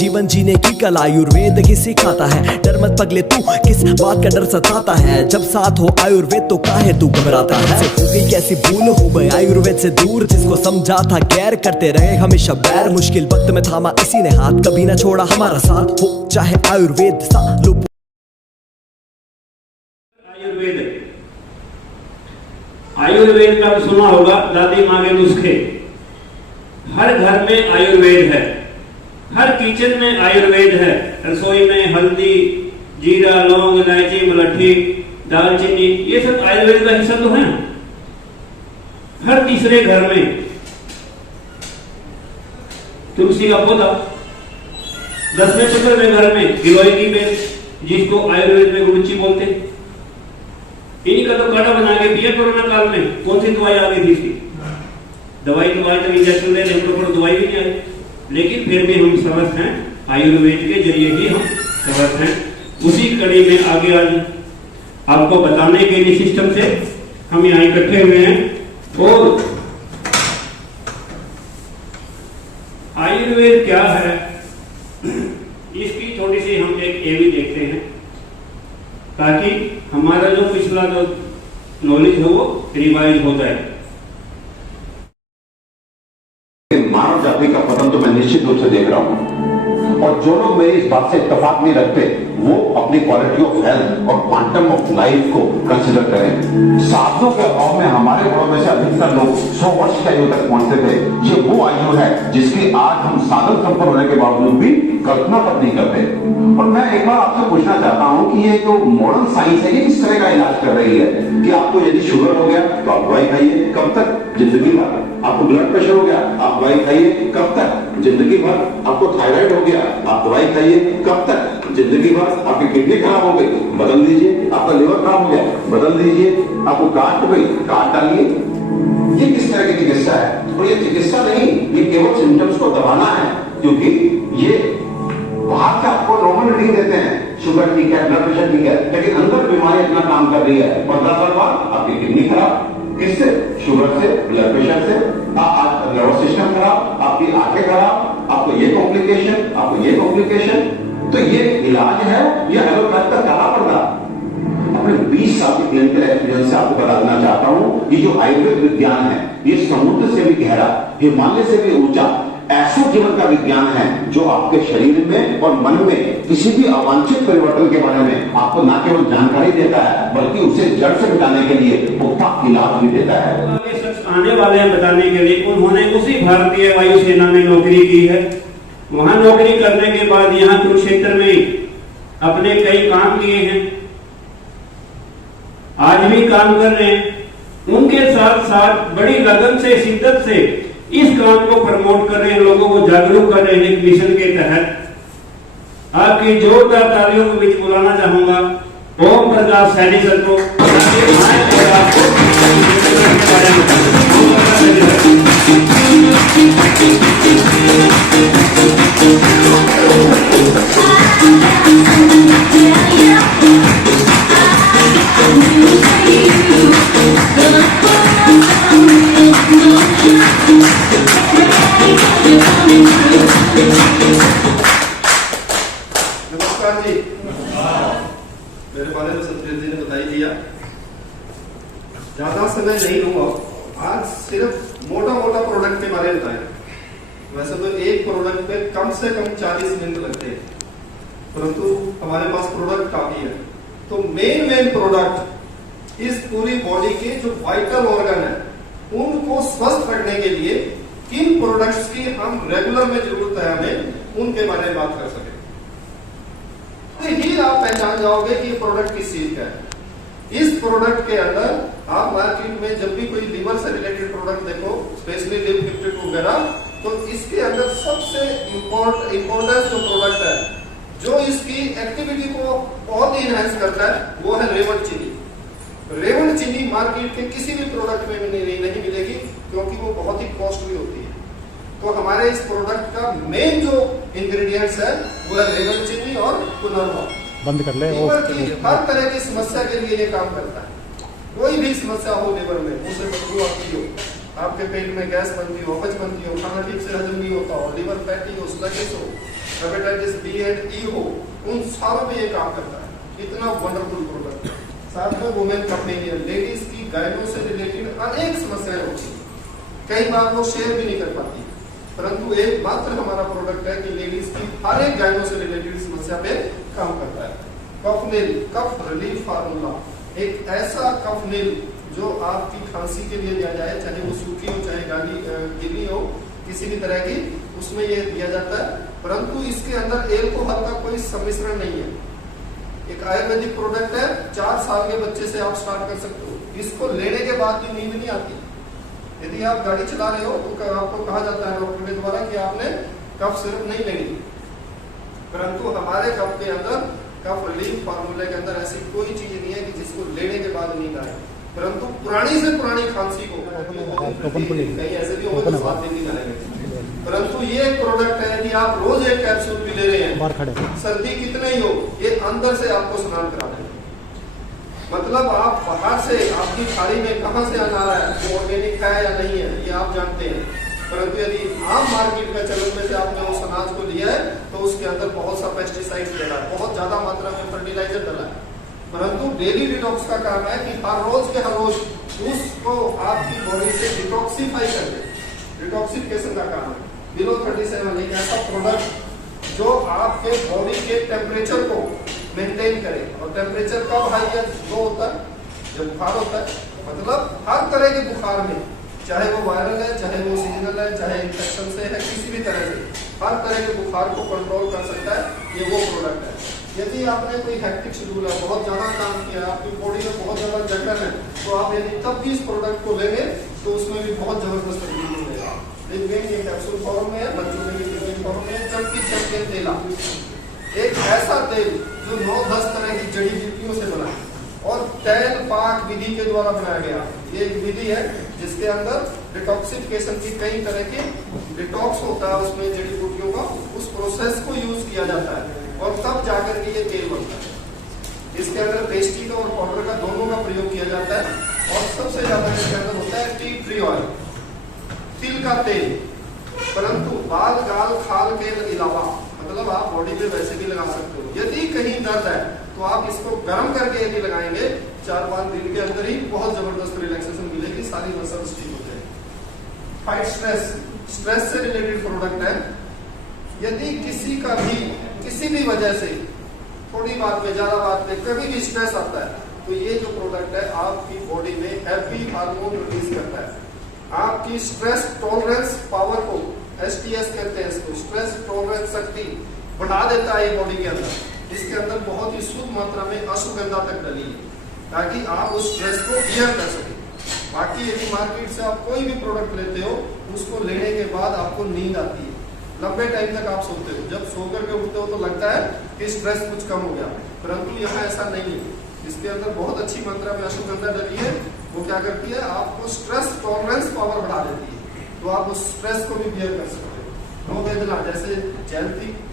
जीवन जीने की कला आयुर्वेद ही सिखाता है। डर मत पगले तू, किस बात का डर सताता है? जब साथ हो आयुर्वेद तो काहे तू घबराता है? हो गई कैसी भूल, हो गए आयुर्वेद से दूर। जिसको समझा था गैर, करते रहे हमेशा बैर। मुश्किल वक्त में थामा इसी ने हाथ, कभी ना छोड़ा हमारा साथ। हो चाहे आयुर्वेद सा लो। आयुर्वेद का सुना होगा, दादी माँ के नुस्खे। हर घर में आयुर्वेद है, हर किचन में आयुर्वेद है। रसोई में हल्दी, जीरा, लौंग, इलायची, मलट्ठी, दालचीनी, ये सब आयुर्वेद का हिस्सा तो है। हर तीसरे घर में तुलसी का पौधा, 10वें 15वें घर में गिलोय की बेल, जिसको आयुर्वेद में गुड़ची बोलते हैं। इन्हीं का तो काढ़ा बना के पिया कोरोना काल में। कौन सी दवाई आ गई थी इसकी? दवाई तो आज तक इंजेक्शन ले रहे, हमको दवाई भी नहीं आई, लेकिन फिर भी हम समर्थ हैं। आयुर्वेद के जरिए ही हम समर्थ हैं। उसी कड़ी में आगे आज आपको बताने के लिए सिस्टम से हम यहाँ इकट्ठे हुए हैं। और आयुर्वेद क्या है, इसकी थोड़ी सी हम एक भी देखते हैं, ताकि हमारा जो पिछला जो नॉलेज है वो रिवाइज हो जाए। मानव जाति का पतन तो मैं निश्चित रूप से देख रहा हूं, और जो लोग मेरी इस बात से इत्तेफाक नहीं रखते वो अपनी क्वालिटी ऑफ हेल्थ और क्वांटम ऑफ लाइफ को कंसिडर करें। साधनों के अभाव में हमारे घरों में से अधिकतर लोग 100 वर्ष की आयु तक पहुंचते थे। ये वो आयु है जिसकी आज हम साधन संपन्न होने के बावजूद भी कल्पना तक नहीं करते। और मैं एक बार आपसे पूछना चाहता हूं कि ये जो मॉडर्न साइंस है ये किस तरह का इलाज कर रही है? कि आपको यदि शुगर हो गया तो आप दवाई खाइए, कब तक? जिंदगी भर। आपको ब्लड प्रेशर हो गया, आप दवाई खाइए, कब तक? जिंदगी भर। आपको थायराइड हो गया, आप दवाई खाइए, कब तक? जिंदगी भर। आपकी किडनी खराब हो गई, बदल दीजिए। आपका लिवर खराब हो गया, बदल दीजिए। आपको गांठ हो गई, काट डालिए। ये किस तरह की चिकित्सा है? और ये चिकित्सा नहीं, ये केवल सिम्टम्स को दबाना है, क्योंकि ये बाहर से आपको नॉर्मल रीडिंग देते हैं, शुगर ठीक है, ब्लड प्रेशर ठीक है, लेकिन अंदर बीमारी अपना काम कर रही है। 15 साल बाद आपकी किडनी खराब, किससे? शुगर से, ब्लड प्रेशर से, नर्वस सिस्टम खराब, आपकी आंखें खराब, आपको ये कॉम्प्लिकेशन, आपको ये कॉम्प्लिकेशन। तो ये इलाज है या एलोपैथ का काला पर्दा? अपने 20 साल के क्लिनिकल एक्सपीरियंस से आपको बता देना चाहता हूं, ये जो आयुर्वेद विज्ञान है ये समुद्र से भी गहरा, हिमालय से भी ऊंचा ऐसा जीवन का विज्ञान है जो आपके शरीर में और मन में किसी भी अवांछित परिवर्तन के बारे में आपको न केवल जानकारी देता है बल्कि उसे जड़ से मिटाने के लिए पुख्ता इलाज भी देता है। आने वाले हैं बताने के लिए। उन्होंने उसी भारतीय वायुसेना में नौकरी की है। वहां नौकरी करने के बाद यहाँ कुरुक्षेत्र में अपने कई काम किए हैं, आज भी काम कर रहे हैं। उनके साथ साथ बड़ी लगन से, शिद्दत से इस काम को प्रमोट कर रहे हैं, लोगों को जागरूक कर रहे हैं मिशन के तहत। आपकी जोरदार तालियों के बीच बुलाना चाहूंगा ओम प्रकाश सैनी सर को। नमस्कार जी। मेरे बारे में सतबीर जी ने बता ही दिया, ज्यादा समय नहीं लूंगा। आज सिर्फ मोटा मोटा प्रोडक्ट के बारे में बताएं। वैसे तो एक प्रोडक्ट पे कम से कम 40 मिनट लगते हैं, परंतु हमारे पास प्रोडक्ट काफी है। तो मेन प्रोडक्ट इस पूरी बॉडी के जो वाइटल ऑर्गन है उनको स्वस्थ रखने के लिए किन प्रोडक्ट्स की हम रेगुलर में जरूरत है हमें, उनके बारे में बात कर सके। ही आप पहचान जाओगे कि प्रोडक्ट किस चीज का है। इस प्रोडक्ट के अंदर आप मार्केट में जब भी कोई लिवर से रिलेटेड प्रोडक्ट देखो, स्पेशली लिव लिफ्टेड वगैरह, तो इसके अंदर सबसे इम्पोर्टेंट जो प्रोडक्ट है जो इसकी एक्टिविटी को बहुत ही इनहेंस करता है वो है रेवण चीनी। रेवण चीनी मार्केट के किसी भी प्रोडक्ट में नहीं मिलेगी, क्योंकि वो बहुत ही कॉस्टली होती है। तो हमारे इस प्रोडक्ट का मेन जो इंग्रेडिएंट्स है वो है रेवण चीनी और पुनर्वा। बंद कर ले। लीवर की हर तरह की समस्या के लिए ये काम करता है। कोई भी समस्या हो लीवर में, उसे बदबू आती हो, आपके पेट में गैस बनती हो, अपच बनती हो, खाना ठीक से हजम नहीं होता हो, लीवर फैटी हो, स्लगिश हो, हेपेटाइटिस बी एंड ई हो, उन सारों में ये काम करता है। इतना वंडरफुल प्रोडक्ट है। साथ में वुमेन कंपेनियन, लेडीज की गायनों से रिलेटेड अनेक समस्याएं होती हैं, कई बार वो शेयर भी नहीं कर पाती, परंतु एक मात्र हमारा प्रोडक्ट है कि लेडीज की हर एक गायनों से रिलेटेड समस्या पे काम करता है। कफनील, कफ रिलीफ फार्मूला, एक ऐसा कफनील जो आपकी खांसी के लिए दिया जाए, चाहे वो सूखी हो चाहे गीली हो, किसी भी तरह की, उसमें ये दिया जाता है। परंतु इसके अंदर एल्कोहल का कोई सम्मिश्रण नहीं है। एक आयुर्वेदिक प्रोडक्ट है, 4 साल के बच्चे से आप स्टार्ट कर सकते हो। इसको लेने के बाद भी नींद नहीं आती। यदि आप गाड़ी चला रहे हो तो आपको कहा जाता है डॉक्टर के द्वारा कि आपने कफ सिरप नहीं लेनी, परंतु हमारे कफ के अंदर, कफ रिलीफ फार्मूले के अंदर ऐसी कोई चीज नहीं है कि जिसको लेने के बाद नींद आए। परंतु पुरानी से पुरानी खांसी को, कहीं ऐसे भी होगा तो 7 दिन नहीं लगेगा, परंतु ये एक प्रोडक्ट है, यदि आप रोज एक कैप्सूल भी ले रहे हैं, सर्दी कितने ही हो, ये अंदर से आपको स्नान करा देगा। मतलब आप बाहर से, आपकी थाली में कहां से अनार है, वो ऑर्गेनिक है या नहीं है, ये आप जानते हैं, परंतु यदि आम मार्केट का चलन में से आपने उस अनाज को लिया है तो उसके अंदर बहुत सा पेस्टिसाइड डला है, बहुत ज्यादा मात्रा में फर्टिलाइजर डला है। परंतु डेली डिटॉक्स का काम है कि हर रोज के हर रोज उसको आपकी बॉडी से डिटॉक्सिफाई कर दे। डिटॉक्सिफिकेशन का काम है। बिलो 37 एक ऐसा प्रोडक्ट जो आपके बॉडी के टेम्परेचर को मेंटेन करे, और टेम्परेचर कब हाई या लो होता है, जब बुखार होता है। मतलब हर तरह के बुखार में, चाहे वो वायरल है, चाहे वो सीजनल है, चाहे इन्फेक्शन से है, किसी भी तरह से हर तरह के बुखार को कंट्रोल कर सकता है, ये वो प्रोडक्ट है। यदि आपने कोई हेक्टिक शेड्यूल है, बहुत ज्यादा काम किया, आपकी बॉडी में बहुत ज्यादा जकड़न है, तो आप यदि तब भी इस प्रोडक्ट को लेंगे तो उसमें भी बहुत जबरदस्त रिलीफ मिलेगा। लेकिन ये कैप्सूल फॉर्म में है, बच्चों में भी फॉर्म में है। चमकी चमके तेला, एक ऐसा तेल जो 9-10 तरह की जड़ी बूटियों से बना है और तेल पाक विधि के द्वारा बनाया गया। ये एक विधि है जिसके अंदर डिटॉक्सिफिकेशन की कई तरह की डिटॉक्स होता है, उसमें जड़ी बूटियों का, उस प्रोसेस को यूज किया जाता है और तब जाकर के ये तेल बनता है। इसके अंदर पेस्टी का और पाउडर का दोनों का प्रयोग किया जाता है, और सबसे ज्यादा इसके अंदर होता है टी ट्री ऑयल, तिल का तेल। परंतु बाल गाल खाल के अलावा, मतलब आप बॉडी पे वैसे भी लगा सकते हो। यदि कहीं दर्द है तो आप इसको गर्म करके यदि लगाएंगे, 4-5 दिन के अंदर ही बहुत जबरदस्त रिलैक्सेशन मिलेगी, सारी मसल्स ठीक हो जाएगी। फाइट स्ट्रेस, स्ट्रेस से रिलेटेड प्रोडक्ट है। यदि किसी का भी किसी भी वजह से, थोड़ी बात पे, ज्यादा बात पे, कभी भी स्ट्रेस आता है, तो ये जो प्रोडक्ट है आपकी बॉडी में हैप्पी हार्मोन रिलीज करता है। आपकी स्ट्रेस टॉलरेंस पावर को, STS कहते हैं इसको, स्ट्रेस टॉलरेंस शक्ति बढ़ा देता है ये बॉडी के अंदर। इसके अंदर बहुत ही शुद्ध मात्रा में अश्वगंधा तक डली है, ताकि आप उस स्ट्रेस को बियर कर सके। बाकी यदि मार्केट से आप कोई भी प्रोडक्ट लेते हो, उसको लेने के बाद आपको नींद आती है, लंबे टाइम तक आप सोते हो, जब सो करके उठते हो तो लगता है कि स्ट्रेस कुछ कम हो गया, परंतु यहाँ ऐसा नहीं है। इसके अंदर बहुत अच्छी मात्रा में अश्वगंधा डली है, वो क्या करती है, आपको स्ट्रेस टॉलरेंस पावर बढ़ा देती है, तो आप उस स्ट्रेस को भी बियर कर सकते हो। नो वेदना, जैसे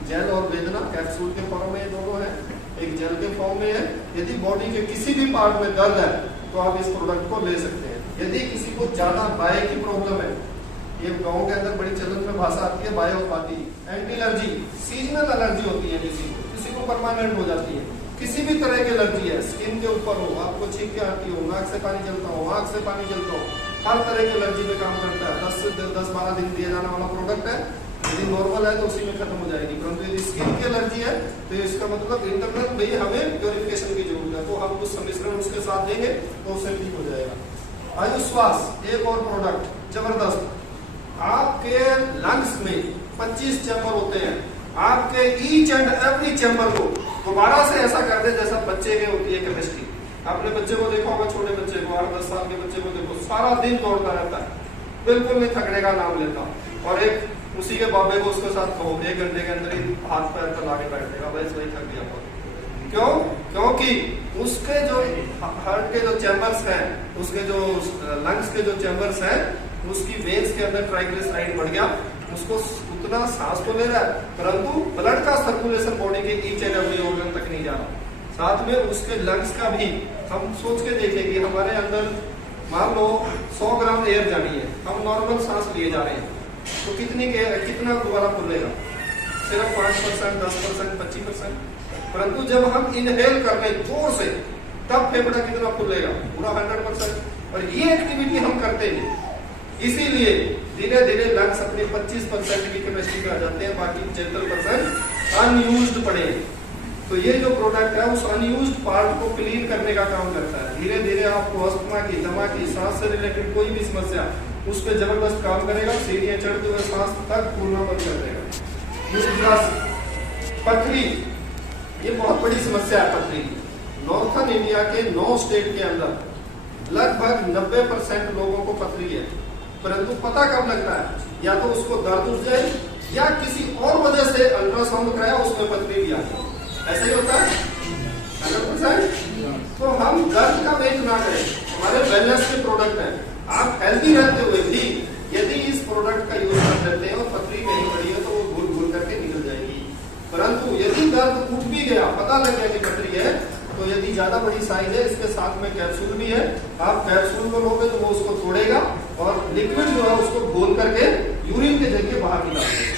जेल और वेदना कैप्सूल के फॉर्म में ये दोनों है, एक जेल के फॉर्म में है। यदि बॉडी के किसी भी पार्ट में दर्द है तो आप इस प्रोडक्ट को ले सकते हैं। यदि किसी को ज्यादा बाय की प्रॉब्लम है, ये गाँव के अंदर बड़ी चलन में भाषा आती है बायोपैथी, एंटी एलर्जी, सीजनल एलर्जी होती है, किसी को परमानेंट हो जाती है, किसी भी तरह की एलर्जी है, स्किन के ऊपर हो, आपको छींके आती हो, नाक से पानी चलता हो, आंख से पानी चलता हो, हर तरह की एलर्जी में काम करता है। 10-12 दिन दिया जाने वाला प्रोडक्ट है। यदि नॉर्मल है तो उसी में खत्म हो जाएगी, परंतु यदि स्किन की एलर्जी है तो इसका मतलब इंटरनल भाई हमें प्योरिफिकेशन की जरूरत है, तो हम कुछ सम्मिश्रण उसके साथ देंगे तो उससे ठीक हो जाएगा। आयुश्वास, एक और प्रोडक्ट जबरदस्त। आपके लंग्स में 25 चैम्बर होते हैं, आपके ईच एंड एवरी चैम्बर को दोबारा से ऐसा कर दे जैसा बच्चे के होती है केमिस्ट्री। आपने बच्चे को देखा होगा, छोटे बच्चे को, 8-10 साल के बच्चे को देखो, सारा दिन दौड़ता रहता है, बिल्कुल नहीं थकने का नाम लेता, और एक उसी के बाबे को उसके साथ कहो 1 घंटे के अंदर ही हाथ पैर चला के बैठ देगा, बस वही थक गया। क्यों? क्योंकि उसके जो हार्ट के जो चैम्बर्स हैं, उसके जो लंग्स के जो चैम्बर्स हैं, उसकी वेन्स के अंदर ट्राइग्लिसराइड बढ़ गया, उसको उतना सांस तो ले रहा है, परंतु ब्लड का सर्कुलेशन बॉडी के ईच एंड एवरी ऑर्गन तक नहीं जा रहा। साथ में उसके लंग्स का भी हम सोच के देखें कि हमारे अंदर मान लो 100 ग्राम एयर जानी है, हम नॉर्मल सांस लिए जा रहे हैं, तो कितना दोबारा खुलेगा? सिर्फ 5%, 10%, 25%। परंतु जब हम इनहेल कर रहे जोर से, तब फेफड़ा कितना फूलेगा? पूरा 100%। और ये एक्टिविटी हम करते नहीं, इसीलिए धीरे धीरे लंग्स अपने 25% की कैपेसिटी पे आ जाते हैं, बाकी 75% अनयूज्ड पड़े हैं। तो ये जो प्रोडक्ट है उस अनयूज्ड पार्ट को क्लीन करने का काम करता है। धीरे धीरे आपको अस्थमा की, दमा की, सांस से रिलेटेड कोई भी समस्या उस पर जबरदस्त काम करेगा, सीढ़ियां चढ़ते हुए सांस तक फूलना बंद कर देगा। दूसरा, पथरी, ये बहुत बड़ी समस्या है पथरी। नॉर्थन इंडिया के 9 स्टेट के अंदर लगभग 90% लोगों को पथरी है, परंतु पता कब लगता है? या तो उसको दर्द उठ जाए या किसी और वजह से अल्ट्रासाउंड कराया उसमें पथरी भी आ जाए। ऐसा ही होता है 100%। तो हम दर्द का वेट ना करें, हमारे वेलनेस के प्रोडक्ट हैं। आप हेल्दी रहते हुए भी यदि इस प्रोडक्ट का यूज कर लेते हैं और पथरी नहीं पड़ी है तो वो घुल घुल करके निकल जाएगी। परंतु यदि दर्द उठ भी गया, पता लग गया कि पथरी है, तो यदि ज्यादा बड़ी साइज है, इसके साथ में कैप्सूल भी है। आप कैप्सूल को लोगे तो वो उसको तोड़ेगा और लिक्विड जो है उसको घोल करके यूरिन के जरिए बाहर निकालेगा।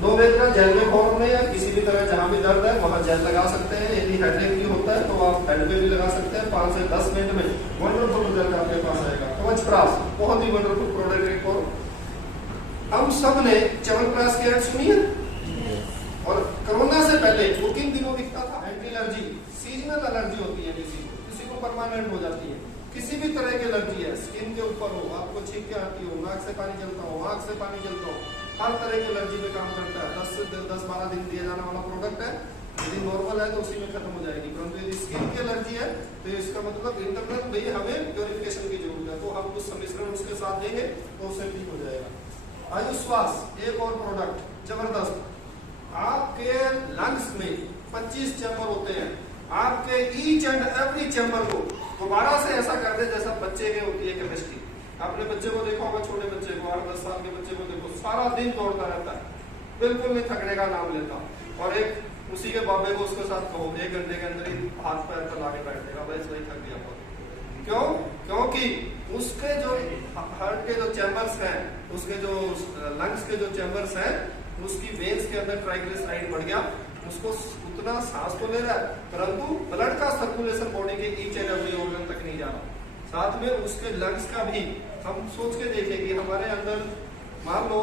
नोवेट्रा जेल में फॉर्म में या किसी भी तरह जहां भी दर्द है वहां जेल लगा सकते हैं। यदि हेडेक भी होता है तो आप हेड पे भी लगा सकते हैं। 5 से 10 मिनट में वंडरफुल रिजल्ट आपके पास आएगा। कवचप्राश बहुत ही वंडरफुल प्रोडक्ट है। हम सब ने च्यवनप्राश की ऐड सुनी है, और कोरोना से पहले बुकिंग दिनों दिखता था। एंटी एलर्जी, सीजनल एलर्जी होती है, किसी को परमानेंट हो जाती है। किसी भी तरह की एलर्जी है, स्किन के ऊपर हो, आपको छींके आती हो, नाक से पानी जलता हो, आंख से पानी जलता हो, हर तरह की एलर्जी में काम करता है। 10-12 दिन दिया जाने वाला प्रोडक्ट है। यदि नॉर्मल है तो उसी में खत्म हो जाएगी, परंतु यदि स्किन की एलर्जी है तो इसका मतलब इंटरनल भाई हमें प्योरिफिकेशन की जरूरत है, तो हम कुछ सम्मिश्रण उसके साथ देंगे तो उससे ठीक हो जाएगा। आयुश्वास एक और प्रोडक्ट जबरदस्त। आपके लंग्स में 25 चैम्बर होते हैं। आपके ईच एंड एवरी चैम्बर को दोबारा से ऐसा कर दे जैसा बच्चे में होती है कैपेसिटी। आपने बच्चे को देखा होगा, छोटे बच्चे को, 8-10 साल के बच्चे को देखो, सारा दिन दौड़ता रहता है, बिल्कुल नहीं थकने का नाम लेता। और एक उसी के बाबे को उसके साथ कहो 1 घंटे के अंदर ही हाथ पैर फैला के बैठ देगा, वैसे वही थक गया। क्यों? क्योंकि उसके जो हार्ट के जो चैम्बर्स हैं, उसके जो लंग्स के जो चैम्बर्स हैं, उसकी वेन्स के अंदर ट्राइग्लिसराइड बढ़ गया। उसको उतना सांस तो ले रहा है, परंतु ब्लड का सर्कुलेशन बॉडी के ईच एंड एवरी ऑर्गन तक नहीं जा रहा। साथ में उसके लंग्स का भी हम सोच के देखें कि हमारे अंदर मान लो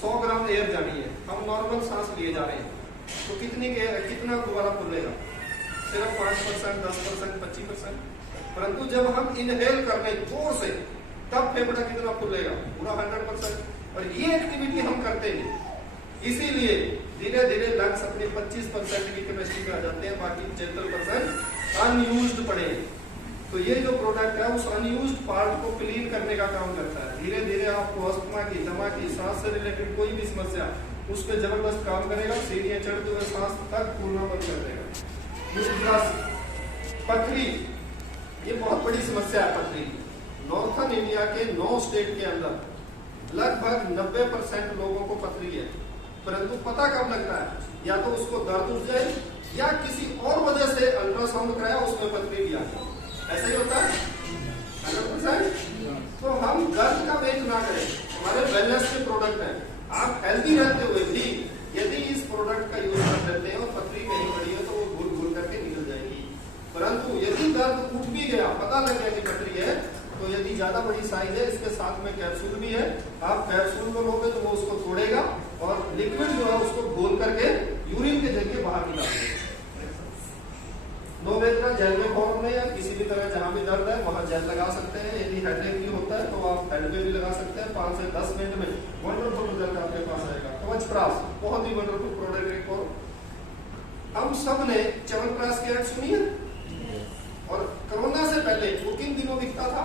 100 ग्राम एयर जानी है, हम नॉर्मल सांस लिए जा रहे हैं, तो कितना दोबारा खुलेगा? सिर्फ 5%, 10%, 25%। परंतु जब हम इनहेल कर रहे जोर से, तब फेफड़ा कितना खुलेगा? पूरा 100%। और ये एक्टिविटी हम करते नहीं, इसीलिए धीरे धीरे लंग्स अपने 25% की कैपेसिटी पे आ जाते हैं, बाकी 75% अनयूज्ड पड़े हैं। तो ये जो प्रोडक्ट है उस अनयूज्ड पार्ट को क्लीन करने का काम करता है। धीरे धीरे आपको अस्थमा की, दमा की, सांस से रिलेटेड कोई भी समस्या उस पर जबरदस्त काम करेगा, सीढ़ियां चढ़ते हुए सांस तक फूलना बंद कर देगा। दूसरा, पथरी, ये बहुत बड़ी समस्या है पथरी। नॉर्थन इंडिया के 9 स्टेट के अंदर लगभग 90% लोगों को पथरी है, परंतु पता कब लगता है? या तो उसको दर्द उठ जाए या किसी और वजह से अल्ट्रासाउंड कराया उसमें पथरी भी आ जाए। ऐसा ही होता है 100%। तो हम दर्द का वेट ना करें, हमारे वेलनेस के प्रोडक्ट हैं। आप हेल्दी रहते हुए भी यदि इस प्रोडक्ट का यूज कर लेते हैं और पथरी नहीं पड़ी है तो वो घुल घुल करके निकल जाएगी। परंतु यदि दर्द उठ भी गया, पता लग गया कि पथरी है, तो यदि ज्यादा बड़ी साइज है, इसके साथ में कैप्सूल भी है। आप कैप्सूल को लोगे तो वो उसको तोड़ेगा और लिक्विड जो है उसको घोल करके यूरिन के जरिए बाहर निकालेगा। नोवेट्रा जेल में फॉर्म में या किसी भी तरह जहां भी दर्द है वहां जेल लगा सकते हैं। यदि हेडेक भी होता है तो आप हेड पे भी लगा सकते हैं। 5 से 10 मिनट में वंडरफुल रिजल्ट आपके पास आएगा। कवचप्राश बहुत ही वंडरफुल प्रोडक्ट है। हम सब ने च्यवनप्राश की ऐड सुनी है, और कोरोना से पहले बुकिंग दिनों दिखता था।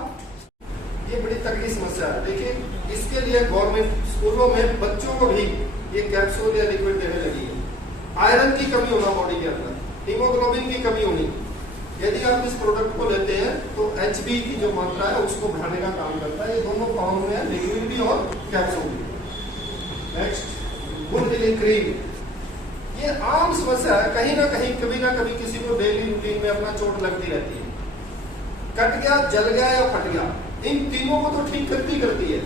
ये बड़ी तगड़ी समस्या है। देखिए, इसके लिए गवर्नमेंट स्कूलों में बच्चों को भी ये कैप्सूल या लिक्विड देने लगी है। आयरन की कमी होना बॉडी के अंदर, हीमोग्लोबिन की कमी होनी, यदि आप इस प्रोडक्ट को लेते हैं तो HB की जो मात्रा है उसको बढ़ाने का काम करता है। ये दोनों फॉर्म में है, लिक्विड भी और कैप्सूल भी। Next, good healing cream. ये आम समस्या है, कहीं ना कहीं कभी ना कभी किसी को डेली रूटीन में अपना चोट लगती रहती है। कट गया, जल गया या फट गया, इन तीनों को तो ठीक करती है।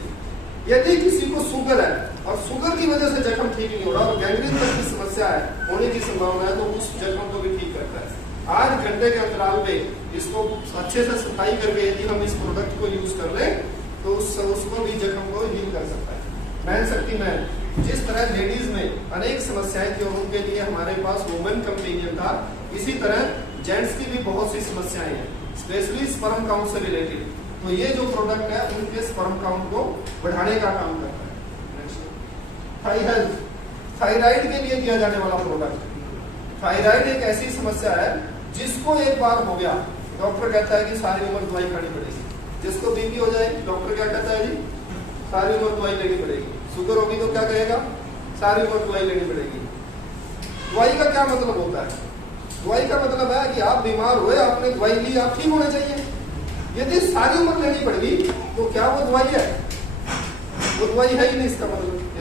यदि किसी को शुगर है और शुगर की वजह से जख्म ठीक नहीं हो रहा और गैंग्रीन तक की समस्या है होने की संभावना है, तो उस जख्म को भी ठीक करता है। 8 घंटे के अंतराल में इसको अच्छे से सफाई करके यदि हम इस प्रोडक्ट को यूज कर लें तो उसको भी जख्म को हील कर सकता है। मैन शक्ति मैन, जिस तरह लेडीज में अनेक समस्याएं थी और उनके लिए हमारे पास वुमेन कंपेनियन था, इसी तरह जेंट्स की भी बहुत सी समस्याएं हैं, स्पेशली स्पर्म काउंट से रिलेटेड। तो ये जो प्रोडक्ट है उनके स्पर्म काउंट को बढ़ाने का काम करता है। थाई हेल्थ, थायराइड के लिए दिया जाने वाला प्रोडक्ट। थायराइड एक ऐसी समस्या है जिसको एक बार हो गया, डॉक्टर कहता है कि सारी उम्र दवाई खानी पड़ेगी। जिसको बीपी हो जाए, डॉक्टर क्या कहता है जी, सारी उम्र दवाई लेनी पड़ेगी। शुगर होगी तो क्या कहेगा, सारी उम्र दवाई लेनी पड़ेगी। दवाई का क्या मतलब होता है? दवाई का मतलब है कि आप बीमार हुए, आपने दवाई ली, आप ठीक होने चाहिए। यदि सारी उम्र लेनी पड़ेगी तो क्या वो दवाई है? वो दवाई है ही नहीं।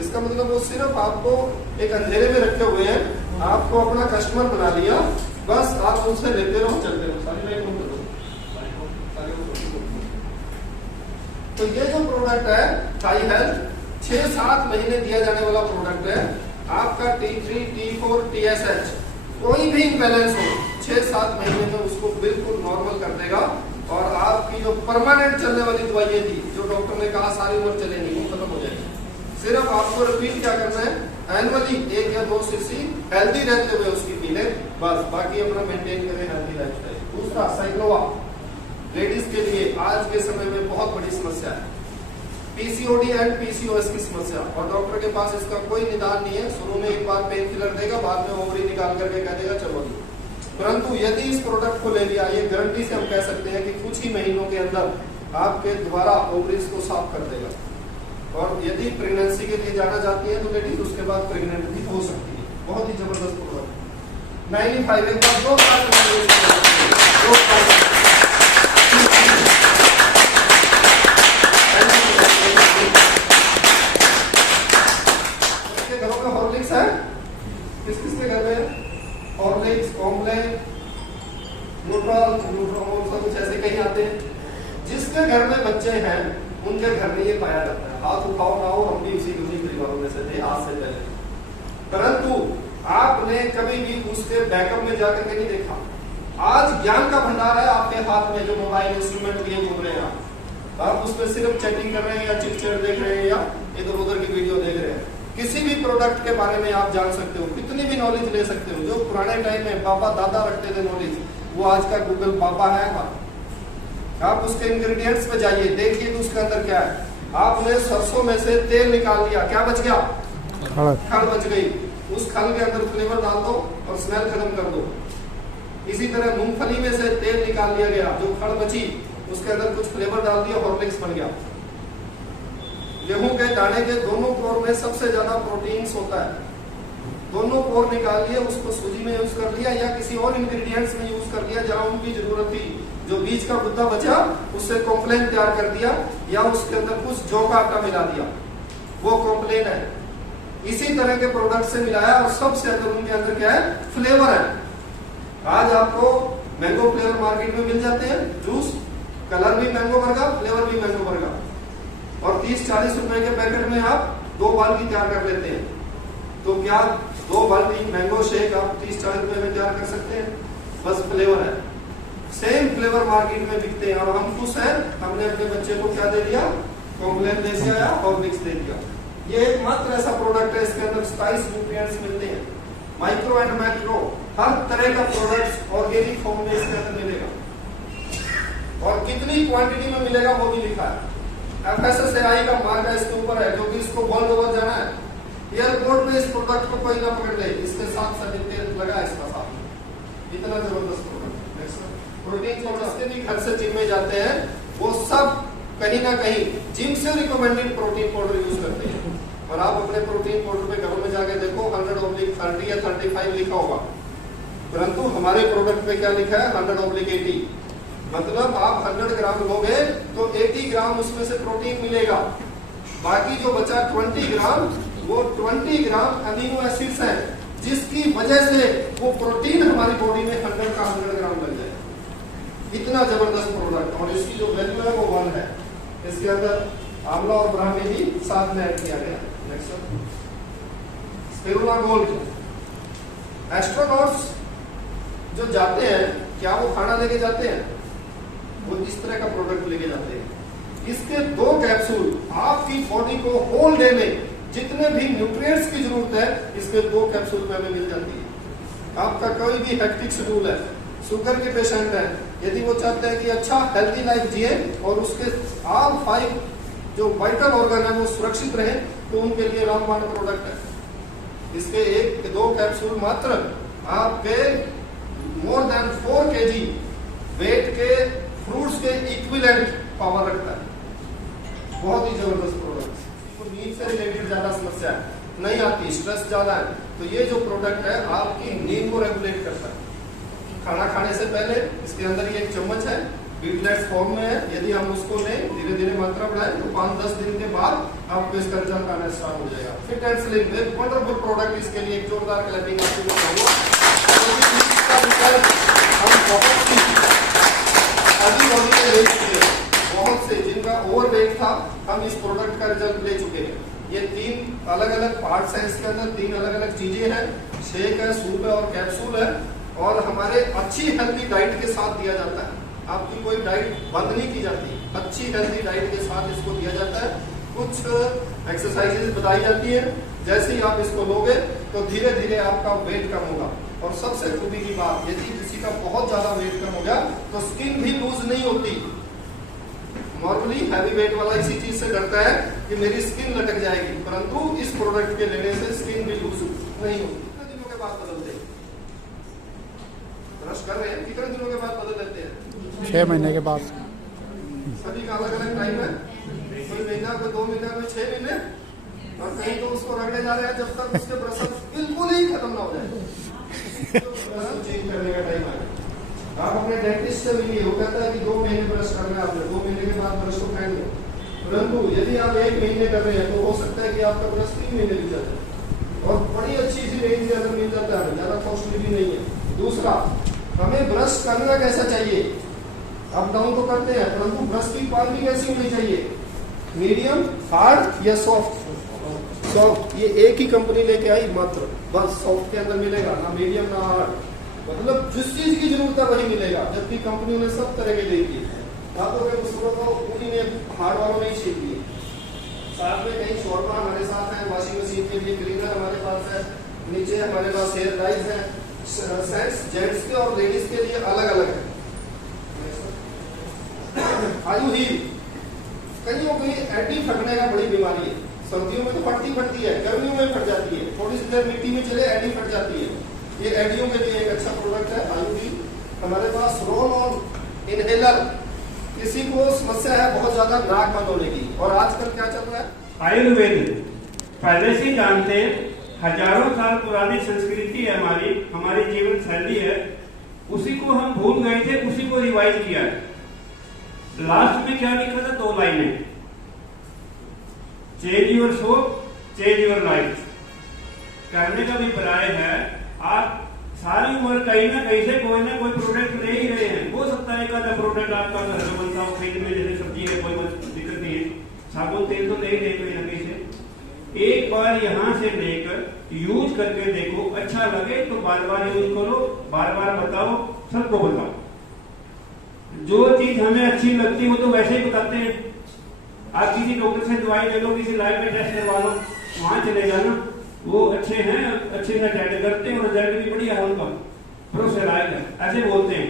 इसका मतलब वो सिर्फ आपको एक अंधेरे में रखे हुए हैं, आपको अपना कस्टमर बना लिया, बस आप उनसे लेते रहो, चलते रहो। सारी लाइट बंद कर दो। तो ये जो प्रोडक्ट है थाई हेल्थ, 6-7 महीने दिया जाने वाला प्रोडक्ट है। आपका T3, T4, TSH कोई भी इम्बैलेंस हो, 6-7 महीने में उसको बिल्कुल नॉर्मल कर देगा और आपकी जो परमानेंट चलने वाली दवाइयां थी, जो डॉक्टर ने कहा सारी उम्र चलेंगी, वो खत्म हो जाएगी। सिर्फ आपको रिपीट क्या करना है, एनुअली 1 या 2 सीसी हेल्दी रहते हुए उसकी पी लें, बस। बाकी अपना मेंटेन करें हेल्दी लाइफस्टाइल। दूसरा साइक्लोवा, लेडीज के लिए आज के समय में बहुत बड़ी समस्या है, पीसीओडी एंड पीसीओएस की समस्या, और डॉक्टर के पास इसका कोई निदान नहीं है। शुरू में एक बार पेन किलर देगा, बाद में ओवरी निकाल करके कह देगा चलो जी। परंतु यदि इस प्रोडक्ट को ले लिया, ये गारंटी से हम कह सकते हैं कि कुछ ही महीनों के अंदर आपके दोबारा ओवरीज को साफ कर देगा। और यदि प्रेगनेंसी के लिए जाना चाहती है तो लेडीज उसके बाद प्रेग्नेंट भी हो सकती है। बहुत ही जबरदस्त प्रोडक्ट। 95 एक बार 2 साल घरों में हॉर्लिक्स है, किस किसके घर में हॉर्लिक्स, कॉम्प्लेन, न्यूट्रॉल, सब कुछ ऐसे कहीं आते हैं। जिसके घर में बच्चे हैं उनके घर में ये पाया जाता है। हाथ उठाओ ना हो, हम भी उसी परिवारों में से थे आज से पहले। परंतु आपने कभी भी उसके बैकअप में जाकर के नहीं देखा। आज ज्ञान का भंडार है आपके हाथ में, जो मोबाइल इंस्ट्रूमेंट लिए घूम रहे हैं आप उसमें सिर्फ चैटिंग कर रहे हैं या चिट-चैट देख रहे हैं या इधर उधर की वीडियो देख रहे हैं। किसी भी प्रोडक्ट के बारे में आप जान सकते हो, कितनी भी नॉलेज ले सकते हो। जो पुराने टाइम में पापा दादा रखते थे नॉलेज, वो आज का गूगल पापा है। आप उसके इंग्रेडिएंट्स पे जाइए, देखिए तो उसके अंदर क्या है। आपने सरसों में से तेल निकाल लिया, क्या बच गया? खल बच गई। उस खल के अंदर फ्लेवर डाल दो और स्मेल खत्म कर दो। इसी तरह मूंगफली में से तेल निकाल लिया गया, जो खल बची उसके अंदर कुछ फ्लेवर डाल दिया, हॉर्लिक्स बन गया। गेहूं के दाने के दोनों कोर में सबसे ज्यादा प्रोटीन्स होता है। दोनों कोर निकाल लिए, उसको सूजी में यूज कर लिया या किसी और इंग्रेडिएंट्स में यूज कर लिया जहां उनकी जरूरत थी। जो बीज का गुद्दा बचा उससे कॉम्प्लेन तैयार कर दिया या उसके अंदर कुछ जौ का आटा मिला दिया, वो कॉम्प्लेन है। इसी तरह के प्रोडक्ट से मिलाया और सबसे अंदर उनके अंदर क्या है? फ्लेवर है। आज आपको मैंगो फ्लेवर मार्केट में मिल जाते हैं, जूस, कलर भी मैंगो वर्गा, फ्लेवर भी मैंगो वर्गा, और 30-40 रुपए के पैकेट में आप 2 बाल्टी तैयार कर लेते हैं। तो क्या 2 बाल्टी मैंगो शेक आप 30-40 रुपए में तैयार कर सकते हैं? बस फ्लेवर है। सेम फ्लेवर मार्केट में बिकते हैं और हम खुश हैं, हमने अपने बच्चे को क्या दे दिया? कॉम्प्लेन दे दिया या हॉर्लिक्स दे दिया। ये एकमात्र ऐसा प्रोडक्ट है इसके अंदर 27 न्यूट्रिएंट्स मिलते हैं, माइक्रो एंड मैक्रो, हर तरह का प्रोडक्ट ऑर्गेनिक फॉर्म में इसके अंदर मिलेगा। और कितनी क्वांटिटी में मिलेगा वो भी लिखा है। FSSAI का मार्क इसके ऊपर है, क्योंकि इसको वर्ल्ड ओवर जाना है। एयरपोर्ट में इस प्रोडक्ट को कोई ना पकड़ ले, इसके साथ सर्टिफिकेट लगा इसका साथ में। इतना जबरदस्त प्रोडक्ट। प्रोटीन पाउडर के भी घर से जिम में जाते हैं, वो सब कहीं ना कहीं जिम से रिकमेंडेड प्रोटीन पाउडर यूज करते हैं। और आप अपने प्रोटीन पाउडर पे घरों में जाके देखो 100/30 या 35 लिखा होगा, परंतु हमारे प्रोडक्ट पे क्या लिखा है? 100/80। मतलब आप 100 ग्राम लोगे तो 80 ग्राम उसमें से प्रोटीन मिलेगा। बाकी जो बचा 20 ग्राम, वो 20 ग्राम अमीनो एसिड्स हैं, जिसकी वजह से वो प्रोटीन हमारी बॉडी में 100 का 100 ग्राम लग जाए। इतना जबरदस्त प्रोडक्ट, और इसकी जो वैल्यू है वो 1 है। इसके अंदर आंवला और ब्राह्मी भी साथ में ऐड किया गया। Spirulina gold. एस्ट्रोनॉट्स जो जाते हैं, क्या वो खाना लेके जाते हैं? वो इस तरह का प्रोडक्ट लेके जाते हैं। इसके 2 कैप्सूल आपकी बॉडी को होल डे में जितने भी न्यूट्रिएंट्स की जरूरत है, इसके 2 कैप्सूल में हमें मिल जाती है। आपका कोई भी हेक्टिक शेड्यूल है, शुगर के पेशेंट है, यदि वो चाहते हैं कि अच्छा हेल्दी लाइफ जिए और उसके ऑल 5 जो वाइटल ऑर्गन है वो सुरक्षित रहे, तो उनके लिए रामबाण प्रोडक्ट है। इसके 1-2 कैप्सूल मात्र आपके मोर देन 4 kg वेट के फ्रूट्स के इक्विवेलेंट पावर रखता है। बहुत ही जबरदस्त प्रोडक्ट। नींद से रिलेटेड ज्यादा समस्या नहीं आती, स्ट्रेस ज्यादा है, तो ये जो प्रोडक्ट है आपकी नींद को रेगुलेट करता है। खाना खाने से पहले इसके अंदर ये 1 चम्मच है, बीटलेट्स फॉर्म में है। यदि हम उसको लें, धीरे धीरे मात्रा बढ़ाएं, तो 5-10 दिन के बाद आपको इसका रिजल्ट आना स्टार्ट हो जाएगा। फिट एंड स्लिम एक वंडरफुल प्रोडक्ट। इसके लिए एक जोरदार क्लैपिंग आपको बताऊंगा। इसका रिजल्ट हम बहुत सी आदि बॉडी में ले चुके हैं, बहुत से जिनका ओवरवेट था, हम इस प्रोडक्ट का रिजल्ट ले चुके हैं। ये 3 अलग अलग पार्ट्स हैं, इसके अंदर 3 अलग अलग चीजें हैं, शेक है, सूप है और कैप्सूल है। और हमारे अच्छी हेल्दी डाइट के साथ दिया जाता है। आपकी कोई डाइट बंद नहीं की जाती, अच्छी हेल्दी डाइट के साथ इसको दिया जाता है। कुछ एक्सरसाइजेज बताई जाती है, जैसे ही आप इसको लोगे तो धीरे धीरे आपका वेट कम होगा। और सबसे खूबी की बात, यदि किसी का बहुत ज्यादा वेट कम हो गया तो स्किन भी लूज नहीं होती। नॉर्मली हैवी वेट वाला इसी चीज से डरता है कि मेरी स्किन लटक जाएगी, परंतु इस प्रोडक्ट के लेने से स्किन भी लूज नहीं होती। कितने दिनों के बाद बदलते हैं? ब्रश कर रहे हैं, कितने दिनों के बाद बदल देते हैं? 6 महीने के बाद। सभी का अलग अलग टाइम है, कोई महीना, कोई 2 महीना, कोई 6 महीने, और कहीं तो उसको रगड़े जा रहे हैं जब तक उसके ब्रश बिल्कुल ही खत्म ना हो जाए। चेंज करने का टाइम है। आप अपने डेंटिस्ट से मिलिए, वो कहता है कि 2 महीने ब्रश करना है आपने, 2 महीने के बाद ब्रश को फेंक दो। परंतु यदि आप 1 महीने कर रहे हैं तो हो सकता है कि आपका ब्रश 3 महीने भी चल जाए और बड़ी अच्छी सी रेंज के अंदर मिल जाता है, ज्यादा कॉस्टली भी नहीं है। दूसरा, हमें ब्रश करना कैसा चाहिए? अप डाउन तो करते हैं, परंतु ब्रश की क्वालिटी कैसी होनी चाहिए? मीडियम, हार्ड या सॉफ्ट? सॉफ्ट। ये एक ही कंपनी लेके आई मात्र, बस सॉफ्ट के अंदर मिलेगा, ना मीडियम ना हार्ड। मतलब जिस चीज की जरूरत है वही मिलेगा, जबकि कंपनी ने सब तरह के दे दिए। दांतों के कुछ को उन्हीं ने हार्ड वालों ने ही सीख दिए। साथ में कई शॉर्मा हमारे साथ है, वॉशिंग मशीन के लिए क्लीनर हमारे पास है, नीचे हमारे पास हेयर ड्राइज है, सेट्स जेंट्स के और लेडीज के लिए अलग अलग है। आयु ही कईयों की एडी फटने का बड़ी बीमारी है। सर्दियों में तो फटती है, गर्मियों में फट जाती है, थोड़ी सी देर मिट्टी में चले एडी फट जाती है। ये एडियों के लिए एक अच्छा प्रोडक्ट है आयुर्वेद। हमारे पास रोल ऑन इनहेलर, किसी को समस्या है बहुत ज्यादा नाक बंद होने की, और आजकल क्या चल रहा है? आयुर्वेद पहले से जानते हैं, हजारों साल पुरानी संस्कृति है हमारी जीवन शैली है, उसी को हम भूल गए थे, उसी को रिवाइज किया है। लास्ट में क्या लिखा था? 2 लाइनें, change your soap, change your life. कहने का भी पर्याय है, आप सारी उम्र कहीं ना कहीं से कोई ना कोई प्रोडक्ट ले ही रहे हैं। हो सकता है एक आधा प्रोडक्ट आपका घर में बनता हो, खरीद में, जैसे सब्जी है, कोई दिक्कत नहीं है, साबुन तेल तो ले ही रहे कहीं ना कहीं से। एक बार यहां से लेकर यूज करके देखो, अच्छा लगे तो बार बार यूज करो, बार बार बताओ, सबको बताओ। जो चीज हमें अच्छी लगती है वो तो वैसे ही बताते हैं। आप किसी डॉक्टर से दवाई ले लो, किसी लैब में टेस्ट करवा लो, वहां चले जाना, वो अच्छे हैं, अच्छे से टेस्ट करते हैं और रिजल्ट भी बढ़िया है उनका, भरोसे लायक है, ऐसे बोलते हैं।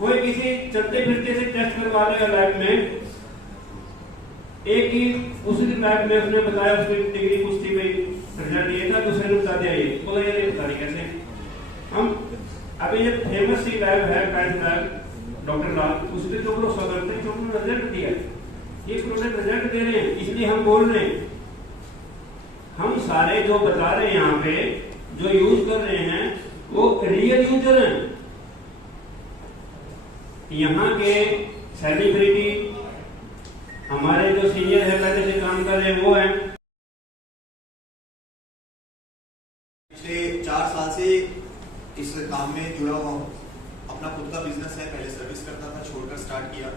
कोई किसी चलते फिरते से टेस्ट करवा लेगा लैब में, एक ही उसी लैब में उसने बताया, उसकी डिग्री कुछ थी भाई, रिजल्ट ये था, दूसरे ने बता दिया ये, बोला ये नहीं बता रही कैसे। हम अभी ये फेमस सी लैब है कैंट लैब, डॉक्टर लाल, उसके जो भरोसा करते हैं, जो रिजल्ट दिया है, ये प्रोडक्ट रिजल्ट दे रहे हैं, इसलिए हम बोल रहे हैं। हम सारे जो बता रहे हैं यहाँ पे, जो यूज कर रहे हैं, वो रियल यूजर हैं। यहाँ के सेलिब्रिटी, हमारे जो सीनियर है, पहले से काम कर रहे हैं, वो हैं। पिछले 4 साल से इस काम में जुड़ा हुआ हूँ। अपना खुद का बिजनेस है, पहले सर्विस करता था, छोड़कर स्टार्ट किया।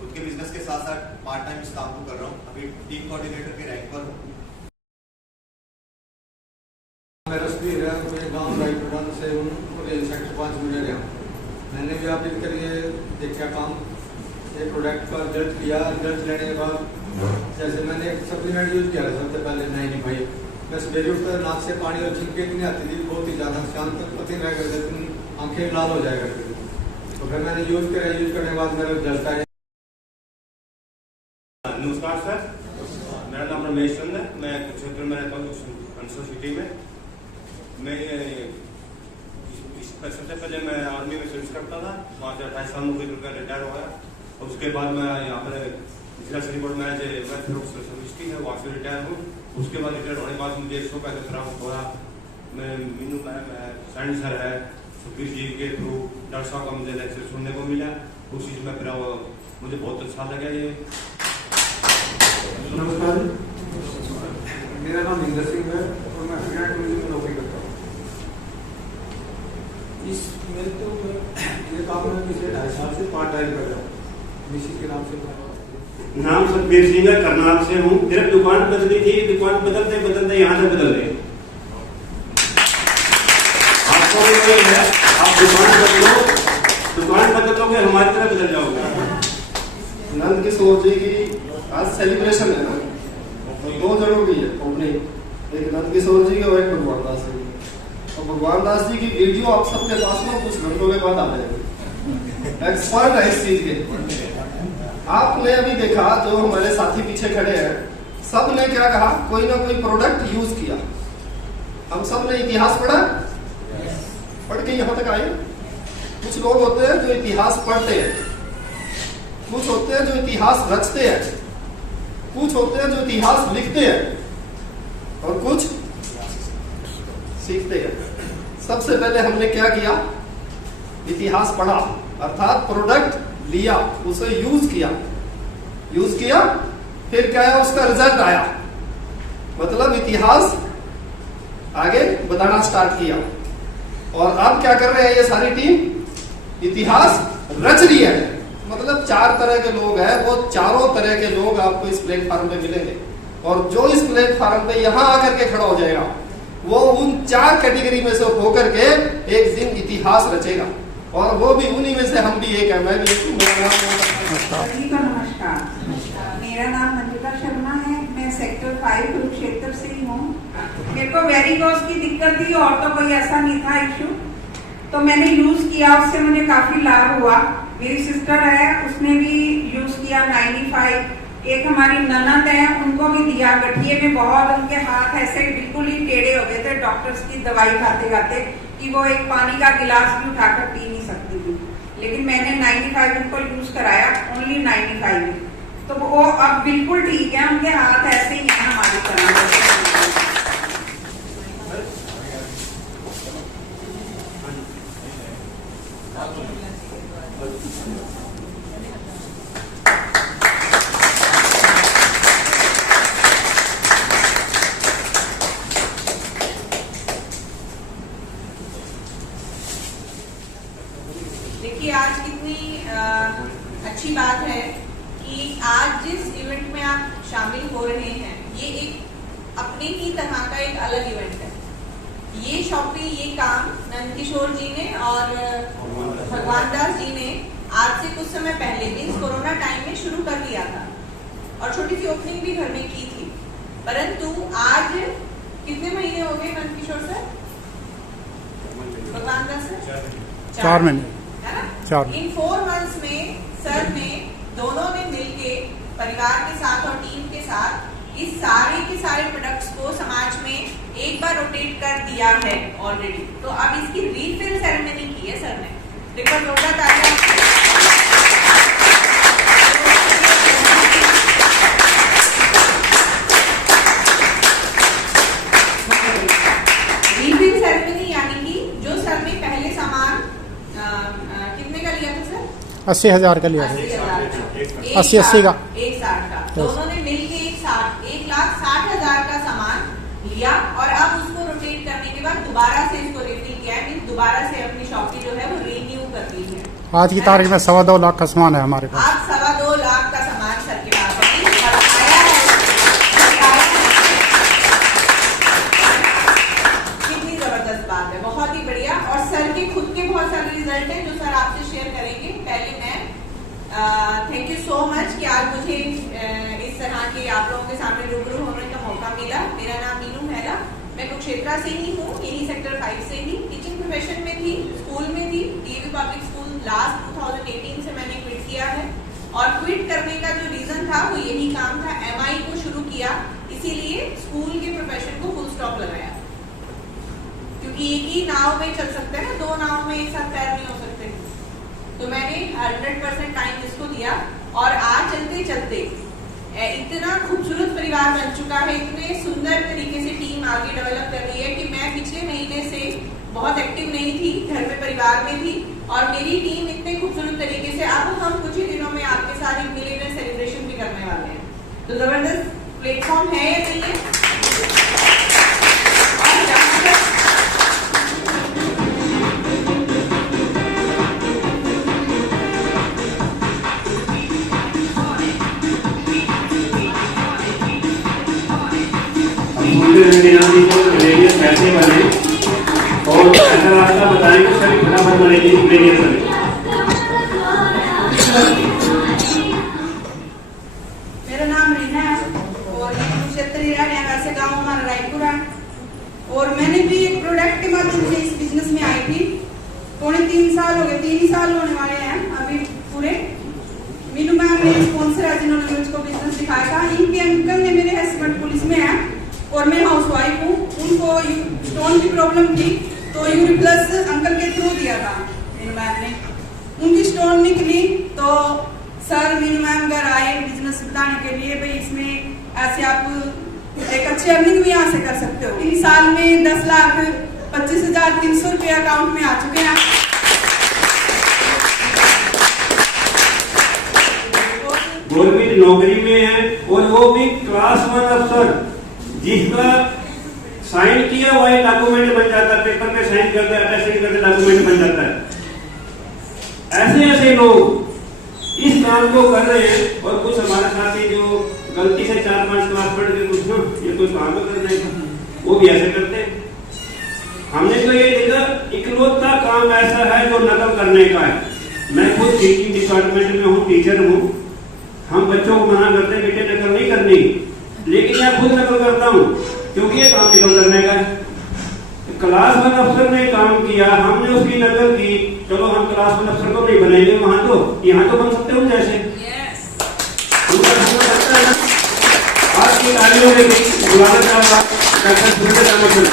खुद के बिजनेस के साथ साथ पार्ट टाइम इस काम को कर रहा हूँ। अभी टीम कोऑर्डिनेटर के रैंक पर हूँ। मेरा तस्वीर है पूरे गांव रायपुर से पूरे सेक्टर 5 में रह रहा हूँ। मैंने भी आप इनके लिए देखा काम, एक प्रोडक्ट का रिजल्ट किया। रिजल्ट लेने के बाद जैसे मैंने एक सप्लीमेंट यूज किया था सबसे पहले, नहीं भाई मैं सवेरे उठकर नाक से पानी और छिलके इतनी आती थी, बहुत ही ज़्यादा शांत तक पति रह करते, आंखें लाल हो जाएगा फिर। तो फिर मैंने यूज करा, यूज करने के बाद मेरा रिजल्ट आया। नमस्कार सर, मेरा नाम रमेश चंद है। मैं कुरुक्षेत्र में रहता हूँ, कंसो सिटी में। मैं सबसे पहले मैं आर्मी में सर्विस करता था, वहाँ से 28 साल नौकरी करके रिटायर हो गया। और उसके बाद मैं यहाँ पर जिला श्रीपुर में सर्विस की है, वहाँ से रिटायर हूँ। उसके बाद रिटायर होने के बाद मुझे 100 पैसे खराब हुआ। मैं मीनू मैम है, सैंड सर है, सुखबीर जी के थ्रू डॉक्टर साहब का मुझे लेक्चर सुनने को मिला। उस चीज़ में फिर मुझे बहुत अच्छा लगा ये। नमस्कार, मेरा नाम इंद्र सिंह है और मैं हरियाणा टूरिज्म में नौकरी करता हूँ। इस मेरे तो ये काम मैं पिछले 2.5 साल से पार्ट टाइम कर रहा हूँ। मिसी के नाम से नाम सुखबीर सिंह है, करनाल से हूँ। सिर्फ दुकान बदली थी, दुकान बदलते बदलते यहाँ से बदल गए। आपको भी वही है, आप दुकान बदलोगे हमारी तरह बदल जाओगे। नंद किशोर जी की आज सेलिब्रेशन है ना, तो 2 जगहों की है ओपनिंग, एक नंद किशोर जी की और एक भगवान दास जी की। और भगवान दास जी की वीडियो आप सबके पास में कुछ घंटों के बाद आ जाएगी। एक्सपर्ट है इस चीज के। आपने अभी देखा जो हमारे साथी पीछे खड़े हैं, सब ने क्या कहा, कोई ना कोई प्रोडक्ट यूज किया। हम सब ने इतिहास पढ़ के यहाँ तक आए। कुछ लोग होते हैं जो इतिहास पढ़ते हैं, कुछ होते हैं जो इतिहास रचते हैं, कुछ होते हैं जो इतिहास लिखते हैं, और कुछ सीखते हैं। सबसे पहले हमने क्या किया, इतिहास पढ़ा, अर्थात प्रोडक्ट लिया, उसे यूज किया, फिर क्या है, उसका रिजल्ट आया, मतलब इतिहास आगे बताना स्टार्ट किया। और अब क्या कर रहे हैं ये सारी टीम, इतिहास रच रही है। मतलब 4 तरह के लोग हैं, वो चारों तरह के लोग आपको इस प्लेटफॉर्म पे मिलेंगे। और जो इस प्लेटफॉर्म पे यहाँ आकर के खड़ा हो जाएगा, वो उन 4 कैटेगरी में से होकर के एक दिन इतिहास रचेगा। और वो भी उन्हीं में से हम भी एक है, मैं भी एक हूँ। मेरा नाम सभी को नमस्कार। मेरा नाम मंजुला शर्मा है। मैं सेक्टर 5 कुरुक्षेत्र से ही हूँ। मेरे को वेरिकोज की दिक्कत थी और तो कोई ऐसा नहीं था इशू, तो मैंने यूज किया, उससे मुझे काफी लाभ हुआ। मेरी सिस्टर है, उसने भी यूज किया 95। एक हमारी ननद है, उनको भी दिया। गठिए में बहुत उनके हाथ ऐसे बिल्कुल ही टेढ़े हो गए थे डॉक्टर्स की दवाई खाते खाते, कि वो एक पानी का गिलास भी उठाकर पी नहीं सकती थी। लेकिन मैंने 95 उनको यूज कराया, ओनली 95, तो वो अब बिल्कुल ठीक है। उनके हाथ ऐसे ही है हमारी तरह। देखिए आज कितनी अच्छी बात है कि आज जिस इवेंट में आप शामिल हो रहे हैं, ये एक अपने ही तरह का एक अलग इवेंट है। ये शॉपिंग, ये काम नंदकिशोर जी ने और भगवान दास जी ने आज से कुछ समय पहले भी कोरोना टाइम में शुरू कर लिया था, और छोटी सी ओपनिंग भी घर में की थी। परंतु आज कितने महीने हो गए नंदकिशोर सर, भगवान दास सर? 4 महीने है ना? इन 4 मंथ्स में सर ने, दोनों ने मिलके परिवार के साथ और टीम के साथ इस सारे के सारे प्रोडक्ट्स को समाज में एक बार रोटेट कर दिया है ऑलरेडी। तो अब इसकी रीफिल सेरेमनी की है सर ने। देखो जोरदार तालियां। रीफिल सेरेमनी यानी कि जो सर ने पहले सामान कितने का लिया था सर? 80,000 का लिया था। 80 का, 1,60 का। दोनों ने मिलके 1,60,000 का सामान लिया, और अब उसको रोटेट करने के बाद दोबारा से इसको रिफिल किया है, मींस दोबारा से अपनी शॉपिंग जो है वो रिन्यू कर ली है। आज की तारीख में 2.25 लाख का सामान है हमारे पास। आज 2.25 लाख बात है, बहुत ही बढ़िया। और सर के खुद के बहुत सारे रिजल्ट हैं जो सर आपसे शेयर करेंगे। पहले मैं थैंक यू सो मच कि आज मुझे इस तरह के आप लोगों के सामने रूबरू होने का मौका मिला। मेरा नाम मीनू महला, मैं कुरुक्षेत्र से ही हूँ, यही सेक्टर 5 से ही। टीचिंग प्रोफेशन में थी, स्कूल में थी, डीएवी पब्लिक स्कूल लास्ट 2018 से मैंने क्विट किया है। और क्विट करने का जो रीजन था वो यही काम था, एमआई को शुरू किया, इसीलिए स्कूल के प्रोफेशन को फुल स्टॉप लगाया, क्योंकि एक ही नाव में चल सकते हैं, दो नाव में एक साथ पैर नहीं हो सकते। तो मैंने 100% टाइम इसको दिया और आज चलते चलते इतना खूबसूरत परिवार बन चुका है, इतने सुंदर तरीके से टीम आगे डेवलप कर रही है कि मैं पिछले महीने से बहुत एक्टिव नहीं थी, घर में परिवार में थी, और मेरी टीम इतने खूबसूरत तरीके से अब हम कुछ ही दिनों में आपके साथ एक मिलेनियर सेलिब्रेशन भी करने वाले हैं। तो जबरदस्त प्लेटफॉर्म है या नहीं है। और जहां तक कैसे बने और ऐसा रास्ता बताएं कि सभी फटाफट बनेगी मिलेनियर बने। मेरा नाम रीना है और कुरुक्षेत्र ही रहने वैसे गांव हमारा रायपुर है। और मैंने भी एक प्रोडक्ट के माध्यम से इस बिजनेस में आई थी, 3.5 साल हो गए, 3 ही साल होने वाले हैं अभी पूरे। मीनू मैम मेरे स्पॉन्सर है जिन्होंने मुझको बिजनेस सिखाया था। इनके अंकल ने, मेरे हस्बैंड पुलिस में है और मैं हाउसवाइफ हूँ, उनको स्टोन की प्रॉब्लम थी तो यूरी प्लस अंकल के थ्रू दिया था मीनू मैम ने, उनकी स्टोन निकली तो सर मीनू मैम घर आए बिजनेस बताने के लिए, भाई इसमें ऐसे आप एक अच्छी अर्निंग भी यहाँ से कर सकते हो। 3 साल में 10,25,300 रुपये अकाउंट में आ चुके हैं। गवर्नमेंट नौकरी में है और वो भी क्लास 1 अफसर, जिसका साइन किया हुआ डॉक्यूमेंट बन जाता है, पेपर पे साइन करते हैं, अटेस्टेड करते डॉक्यूमेंट बन जाता है। ऐसे ऐसे लोग इस काम को कर रहे हैं। और कुछ हमारे साथी जो गलती से 4-5 क्लास पढ़ के कुछ ना ये कोई काम कर रहे हैं, वो भी ऐसे करते हैं। हमने तो ये देखा इकलौता काम ऐसा है जो नकल करने का है। मैं खुद टीचिंग डिपार्टमेंट में हूँ, टीचर हूँ। हम बच्चों को मना करते हैं बेटे नकल नहीं करनी, लेकिन मैं खुद नकल करता हूँ क्योंकि ये काम नकल करने का है। क्लास 1 अफसर ने काम किया, हमने उसकी नकल की, चलो हम क्लास 1 अफसर को नहीं बनेंगे, वहां तो यहाँ तो बन सकते हो जैसे। आज की तालियों में बुलाना चाहूंगा डॉक्टर सुरेंद्र रामचंद्र।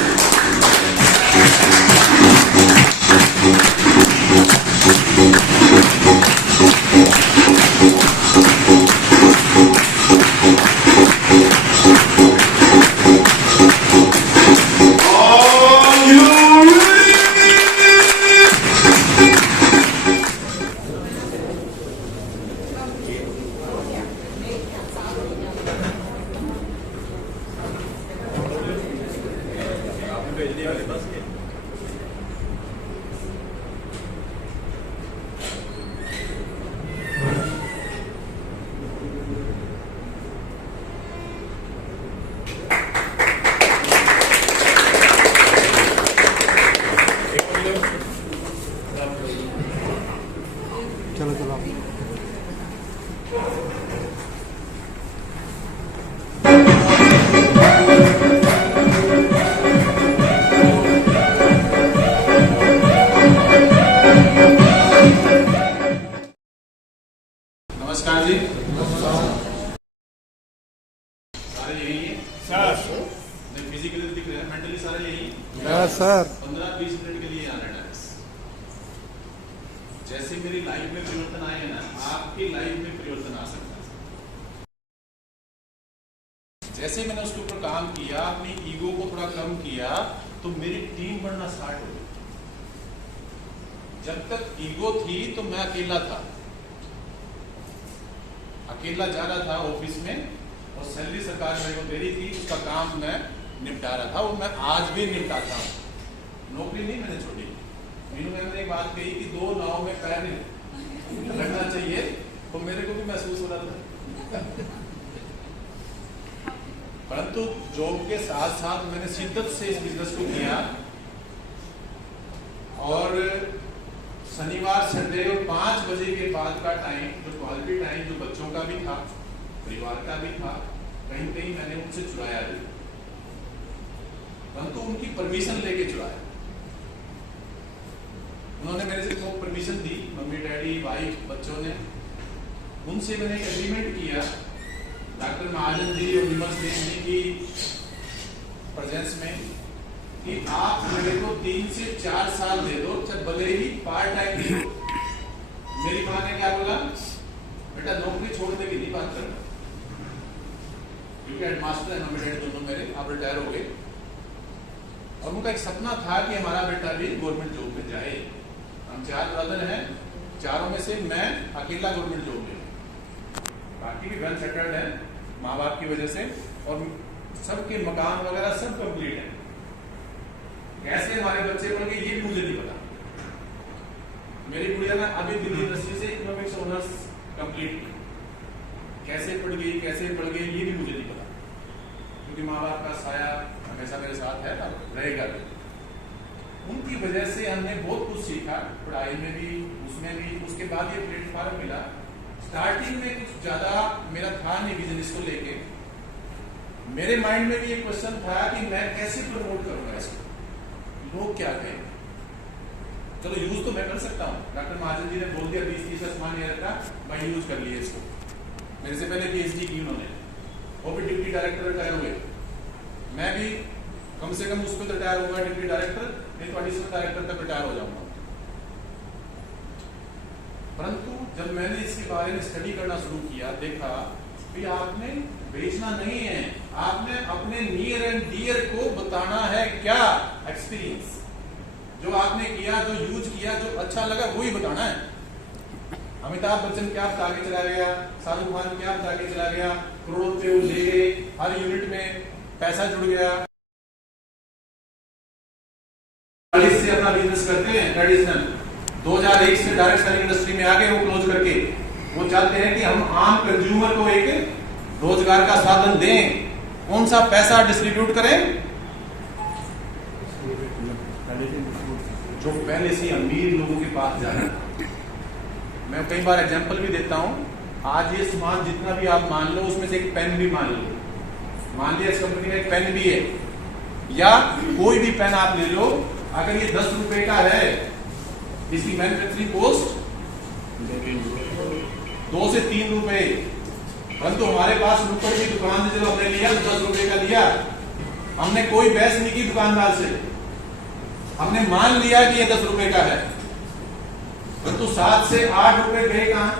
नमस्कार जी, सारे यही है सर, फिजिकली दिख रहे हैं, मेंटली सारे यही है सर। 15-20 मिनट के लिए आना है। जैसे मेरी लाइफ में परिवर्तन आए हैं ना, आपकी लाइफ में परिवर्तन आ सकता है। जैसे मैंने उसके ऊपर काम किया, अपनी ईगो को थोड़ा कम किया, तो मेरी टीम बढ़ना स्टार्ट हो गई। जब तक ईगो थी तो मैं अकेला था, अकेला जा रहा था ऑफिस में और सैलरी सरकार मेरे को दे रही थी, उसका काम मैं निपटा रहा था और मैं आज भी निपटाता हूँ। नौकरी नहीं मैंने छोड़ी। मीनू मैम ने एक बात कही कि 2 नाव में पैर नहीं लगना चाहिए, तो मेरे को भी महसूस हो रहा था। परंतु जॉब के साथ साथ मैंने शिद्दत से इस बिजनेस को किया शनिवार संडे और 5 बजे के बाद का टाइम, जो क्वालिटी टाइम जो बच्चों का भी था, परिवार का भी था, कहीं कहीं मैंने उनसे चुराया भी, परंतु उनकी परमिशन लेके चुराया। उन्होंने मेरे से तो परमिशन दी, मम्मी डैडी वाइफ बच्चों ने, उनसे मैंने एक एग्रीमेंट किया डॉक्टर महाजन जी और विमल देव जी की प्रेजेंस में कि आप मेरे को 3 से 4 साल दे दो, चाहे भले ही पार्ट टाइम दे दो। मेरी माँ ने क्या बोला, बेटा नौकरी छोड़ने की नहीं बात करना, क्योंकि हेडमास्टर है मम्मी डैडी दोनों मेरे, आप रिटायर हो गए, और उनका एक सपना था कि हमारा बेटा भी गवर्नमेंट जॉब में जाए। हम 4 ब्रदर हैं, चारों में से मैं अकेला गवर्नमेंट जॉब में, बाकी भी वेल सेटल्ड है माँ बाप की वजह से, और सबके मकान वगैरह सब कंप्लीट है। कैसे हमारे बच्चे बन गए ये मुझे नहीं पता। मेरी गुड़िया ने अभी दिल्ली यूनिवर्सिटी से इकोनॉमिक्स ऑनर्स कंप्लीट की, कैसे पढ़ गई कैसे पढ़ गई ये भी मुझे नहीं पता, क्योंकि माँ बाप का साया हमेशा मेरे साथ है और रहेगा भी। उनकी वजह से हमने बहुत कुछ सीखा, पढ़ाई में भी, उसमें भी। उसके बाद ये प्लेटफॉर्म मिला। स्टार्टिंग में कुछ ज्यादा मेरा था नहीं विजन इसको लेके, मेरे माइंड में भी ये क्वेश्चन था कि मैं कैसे प्रमोट करूंगा इसको, लोग क्या कहें। चलो यूज तो मैं कर सकता हूँ, डॉक्टर महाजन जी ने बोल दिया 20-30 का सामान नहीं रखा, मैं यूज कर लिया इसको। मेरे से पहले पीएचडी की उन्होंने, वो भी डिप्टी डायरेक्टर रिटायर हुए, मैं भी कम से कम उस पर रिटायर होगा डिप्टी डायरेक्टर, नहीं तो एडिशनल डायरेक्टर तक रिटायर हो जाऊंगा। परंतु जब मैंने इसके बारे में स्टडी करना शुरू किया, देखा कि आपने बेचना नहीं है, आपने अपने नियर एंड डियर को बताना है क्या एक्सपीरियंस, जो आपने किया, जो यूज किया, जो अच्छा लगा वही बताना है। अमिताभ बच्चन क्या बता के चला गया, शाहरुख खान क्या बता के चला गया, करोड़ों रुपए वो ले गए, हर यूनिट में पैसा जुड़ गया। से अपना बिजनेस करते हैं ट्रेडिशनल, 2001 से डायरेक्ट सेलिंग इंडस्ट्री में आ गए वो क्लोज करके। वो चाहते हैं कि हम आम कंज्यूमर को एक रोजगार का साधन दें, कौन सा पैसा डिस्ट्रीब्यूट करें, जो पहले से अमीर लोगों के पास जा रहा है। मैं कई बार एग्जांपल भी देता हूं, आज ये सामान जितना भी आप मान लो, उसमें से एक पेन भी मान लो, मान लिया इस कंपनी में एक पेन भी है, या कोई भी पेन आप ले लो, अगर ये 10 रुपए का है, इसकी मैन्युफैक्चरिंग कॉस्ट 2 से 3 रुपए, परंतु हमारे पास नुक्कड़ की दुकान से जब हमने लिया तो 10 रुपए का लिया, हमने कोई बहस नहीं की दुकानदार से, हमने मान लिया कि ये 10 रुपए का है, परंतु 7 से 8 रुपए गए कहां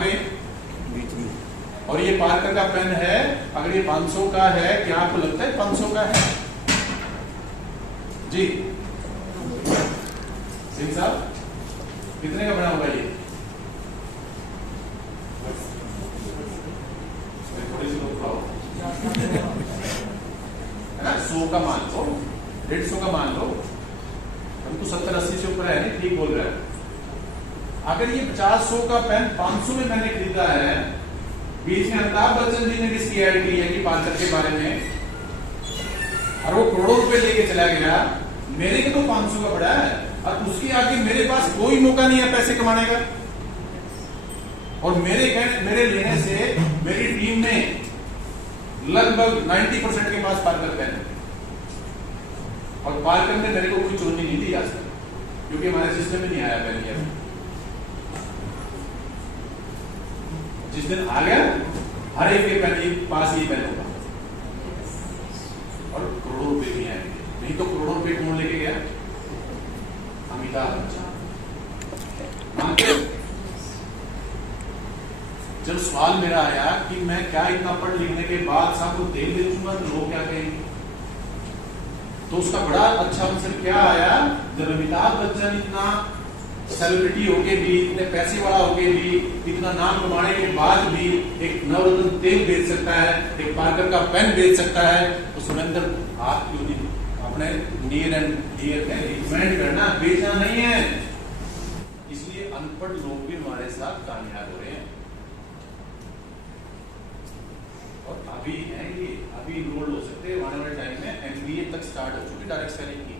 गए? और ये पार्कर का पेन है, अगर ये 500 का है, क्या आपको लगता है 500 का है? जी सिंह साहब, कितने का बना होगा ये? थोड़ी सी लोग पाओ है ना, 100 का मान लो, 150 का मान लो, हमको 70-80 से ऊपर है नहीं, ठीक बोल रहा है। अगर ये 50-100 का पेन 500 में मैंने खरीदा है, बीच में अमिताभ बच्चन जी ने भी इसकी ऐड की है कि पार्कर के बारे में, और वो करोड़ों रुपए लेके चला गया, मेरे को तो 500 का पड़ा है, और उसके आगे मेरे पास कोई मौका नहीं है पैसे कमाने का। और मेरे लेने से मेरी टीम में लगभग 90% के पास पार्कर पेन है, और पार्कर ने मेरे को कोई चुननी नहीं दी आज तक, क्योंकि हमारे सिस्टम में नहीं आया पेन ये। जिस दिन आ गया, हर एक के पेन पास ही पेन होगा, और करोड़ों रुपए भी आएंगे। नहीं तो करोड़ों रुपए कौन लेके गया? अमिताभ बच्चन। जब सवाल मेरा आया कि मैं क्या इतना पढ़ लिखने के बाद सबको तेल बेचूंगा तो लोग क्या कहेंगे, तो उसका बड़ा अच्छा आंसर क्या आया, जब अमिताभ बच्चन इतना सेलिब्रिटी होके भी, इतने पैसे वाला होके भी, इतना नाम कमाने के बाद भी एक नवरत्न तेल बेच सकता है, एक पार्कर का पेन बेच सकता है, तो सुरेंद्र आप क्यों नहीं अपने नियर एंड डियर में रिकमेंड करना, बेचना नहीं है। इसलिए अनपढ़ लोग भी हमारे साथ कामयाब हो रहे हैं, और अभी है ये, अभी इनरोल्ड हो सकते हैं आने वाले टाइम में, MBA तक स्टार्ट हो चुकी डायरेक्ट सेलिंग की।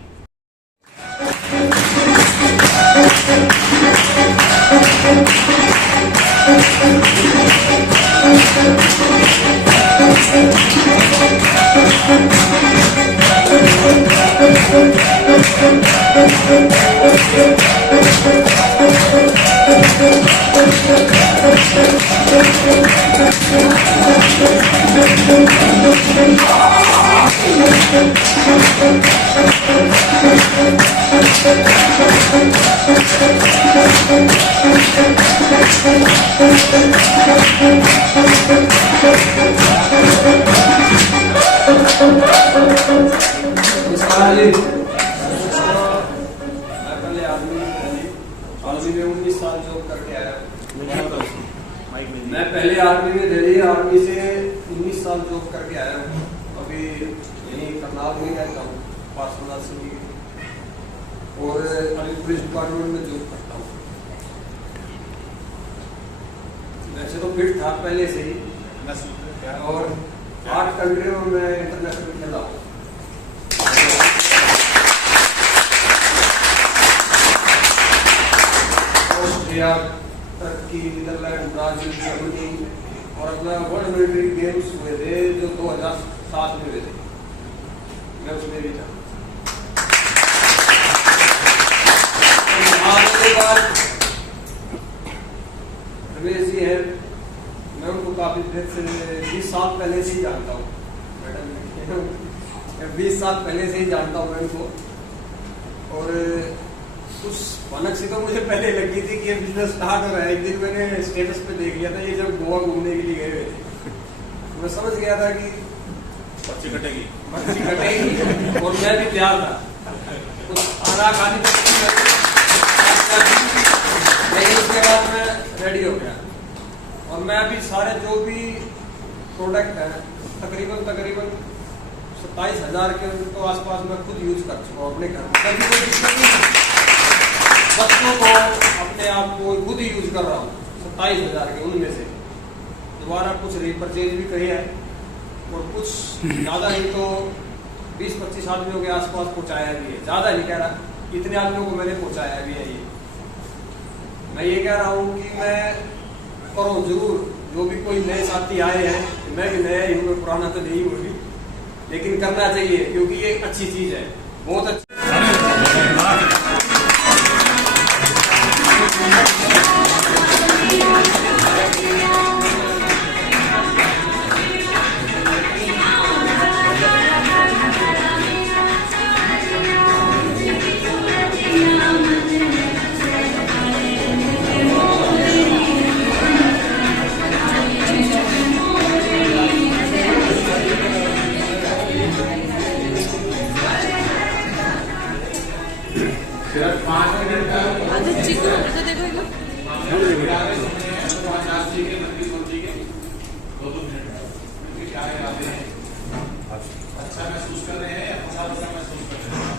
मैं पहले आर्मी में दिल्ली आर्मी से 19 साल जॉब करके आया हूँ। अभी यहीं करनाल में रहता हूँ, पार्सनल सिंह, और अभी पुलिस डिपार्टमेंट में जॉब करता हूँ। वैसे तो फिट था पहले से ही, और 8 कंट्रियों में मैं इंटरनेशनल खेला हूँ। Austria, Turkey, Netherlands, Brazil, Germany, और अपना वर्ल्ड मिलिट्री गेम्स हुए थे जो 2007 में हुए थे, मैं उसमें भी था। आने के बाद रमेश जी है, मैं उनको काफी देर से 20 साल पहले से ही जानता हूँ मैडम, 20 साल पहले से ही जानता हूँ मैं उनको। और उस भनक से तो मुझे पहले लगी थी कि ये बिजनेस स्टार्ट हो रहा है। एक दिन मैंने स्टेटस पे देख लिया था, ये जब गोवा घूमने के लिए गए हुए थे, मैं समझ गया था कि पर्ची कटेगी, और मैं भी तैयार था। तो खाना खाने लेकिन उसके बाद मैं रेडी हो गया, और मैं अभी सारे जो भी प्रोडक्ट हैं तकरीबन 27,000 के तो आसपास मैं खुद यूज कर चुका हूँ अपने घर में। बच्चों को, अपने आप को खुद ही यूज कर रहा हूँ 27,000 के, उनमें से दोबारा कुछ रीपरचेज भी करे है, और कुछ ज़्यादा नहीं तो 20-25 आदमियों के आसपास पहुँचाया भी है। ज़्यादा नहीं कह रहा, इतने आदमियों को मैंने पहुँचाया भी है। ये मैं ये कह रहा हूँ कि मैं करो जरूर, जो भी कोई नए साथी आए हैं, मैं भी नया ही हूँ, पुराना तो नहीं हूँ, लेकिन करना चाहिए क्योंकि ये अच्छी चीज़ है, बहुत अच्छी। अच्छा महसूस कर रहे हैं या अच्छा महसूस कर रहे हैं?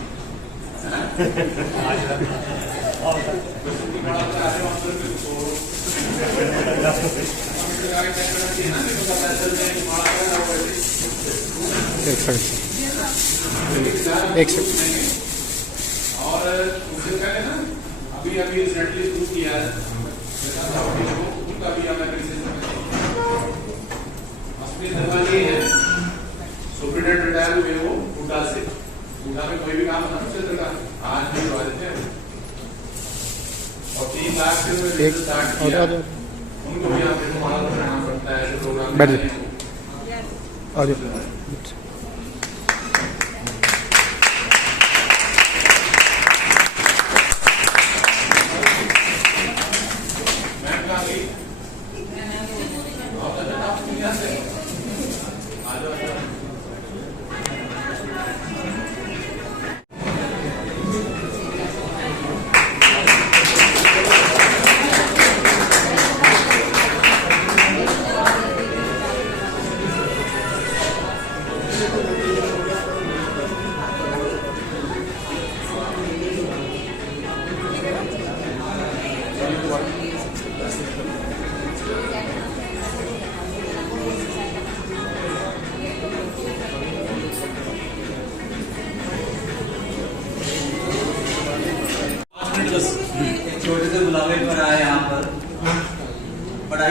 एक सेकंड। और उससे पहले ना अभी रिसेंटली शुरू किया है उनका भी दरवाजे है। सुप्रीडेंट रिटायर हुए वो बूटा से, बूटा में कोई भी काम था क्षेत्र का आज भी करवा देते हैं, और 3 लाख से स्टार्ट किया, उनको भी यहाँ पे हमारा रहना पड़ता है प्रोग्राम।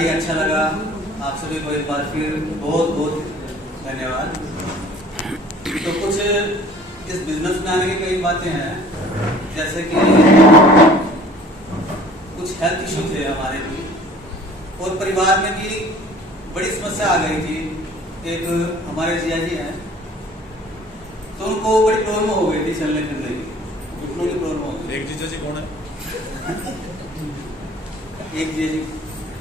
ही अच्छा लगा। आप सभी को एक बार फिर बहुत बहुत धन्यवाद। तो कुछ इस बिजनेस में आने की कई बातें हैं, जैसे कि कुछ हेल्थ इशू थे हमारे भी, और परिवार में भी बड़ी समस्या आ गई थी। एक हमारे जिया जी हैं, तो उनको बड़ी प्रॉब्लम हो गई थी चलने फिरने की, घुटनों की प्रॉब्लम हो गई। एक जीजा जी कौन है? एक जिया जी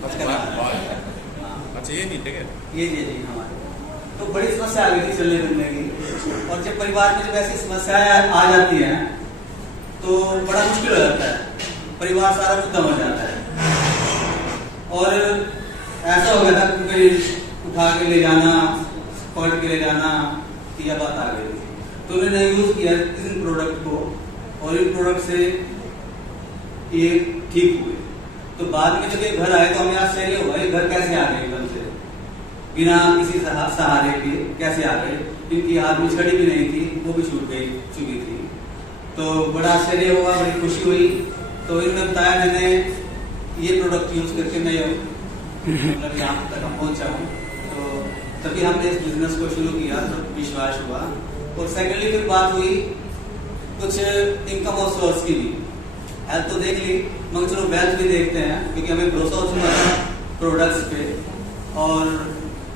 अच्छा, ये नहीं ठीक है, ये जिया जी हमारे, तो बड़ी समस्या आ गई थी चलने फिरने की। और जब परिवार में जब ऐसी समस्याएं आ जाती हैं तो बड़ा मुश्किल हो जाता है, परिवार सारा मुद्दा हो जाता है। और ऐसा हो गया था कि उठा के ले जाना, पकड़ के ले जाना, यह बात आ गई थी। तो उन्होंने यूज किया इन प्रोडक्ट को, और इन प्रोडक्ट से ये ठीक हुए। तो बाद में जब ये घर आए तो हमें आश्चर्य हुआ, ये घर कैसे आ गए एकदम से, बिना किसी सहारे के कैसे आ गए। इनकी हाथ में छड़ी भी नहीं थी, वो भी छूट चुकी थी। तो बड़ा आश्चर्य हुआ, बड़ी खुशी हुई। तो इन्होंने बताया, मैंने ये प्रोडक्ट यूज करके मैं मतलब यहाँ तक पहुँचा हूँ। तो तभी हमने इस बिजनेस को शुरू किया, तो विश्वास हुआ। और सेकेंडली फिर बात हुई कुछ इनकम और सोर्स की भी। हेल्थ तो देख ली, मगर चलो वेल्थ भी देखते हैं, क्योंकि हमें भरोसा हो चुका था प्रोडक्ट्स पे। और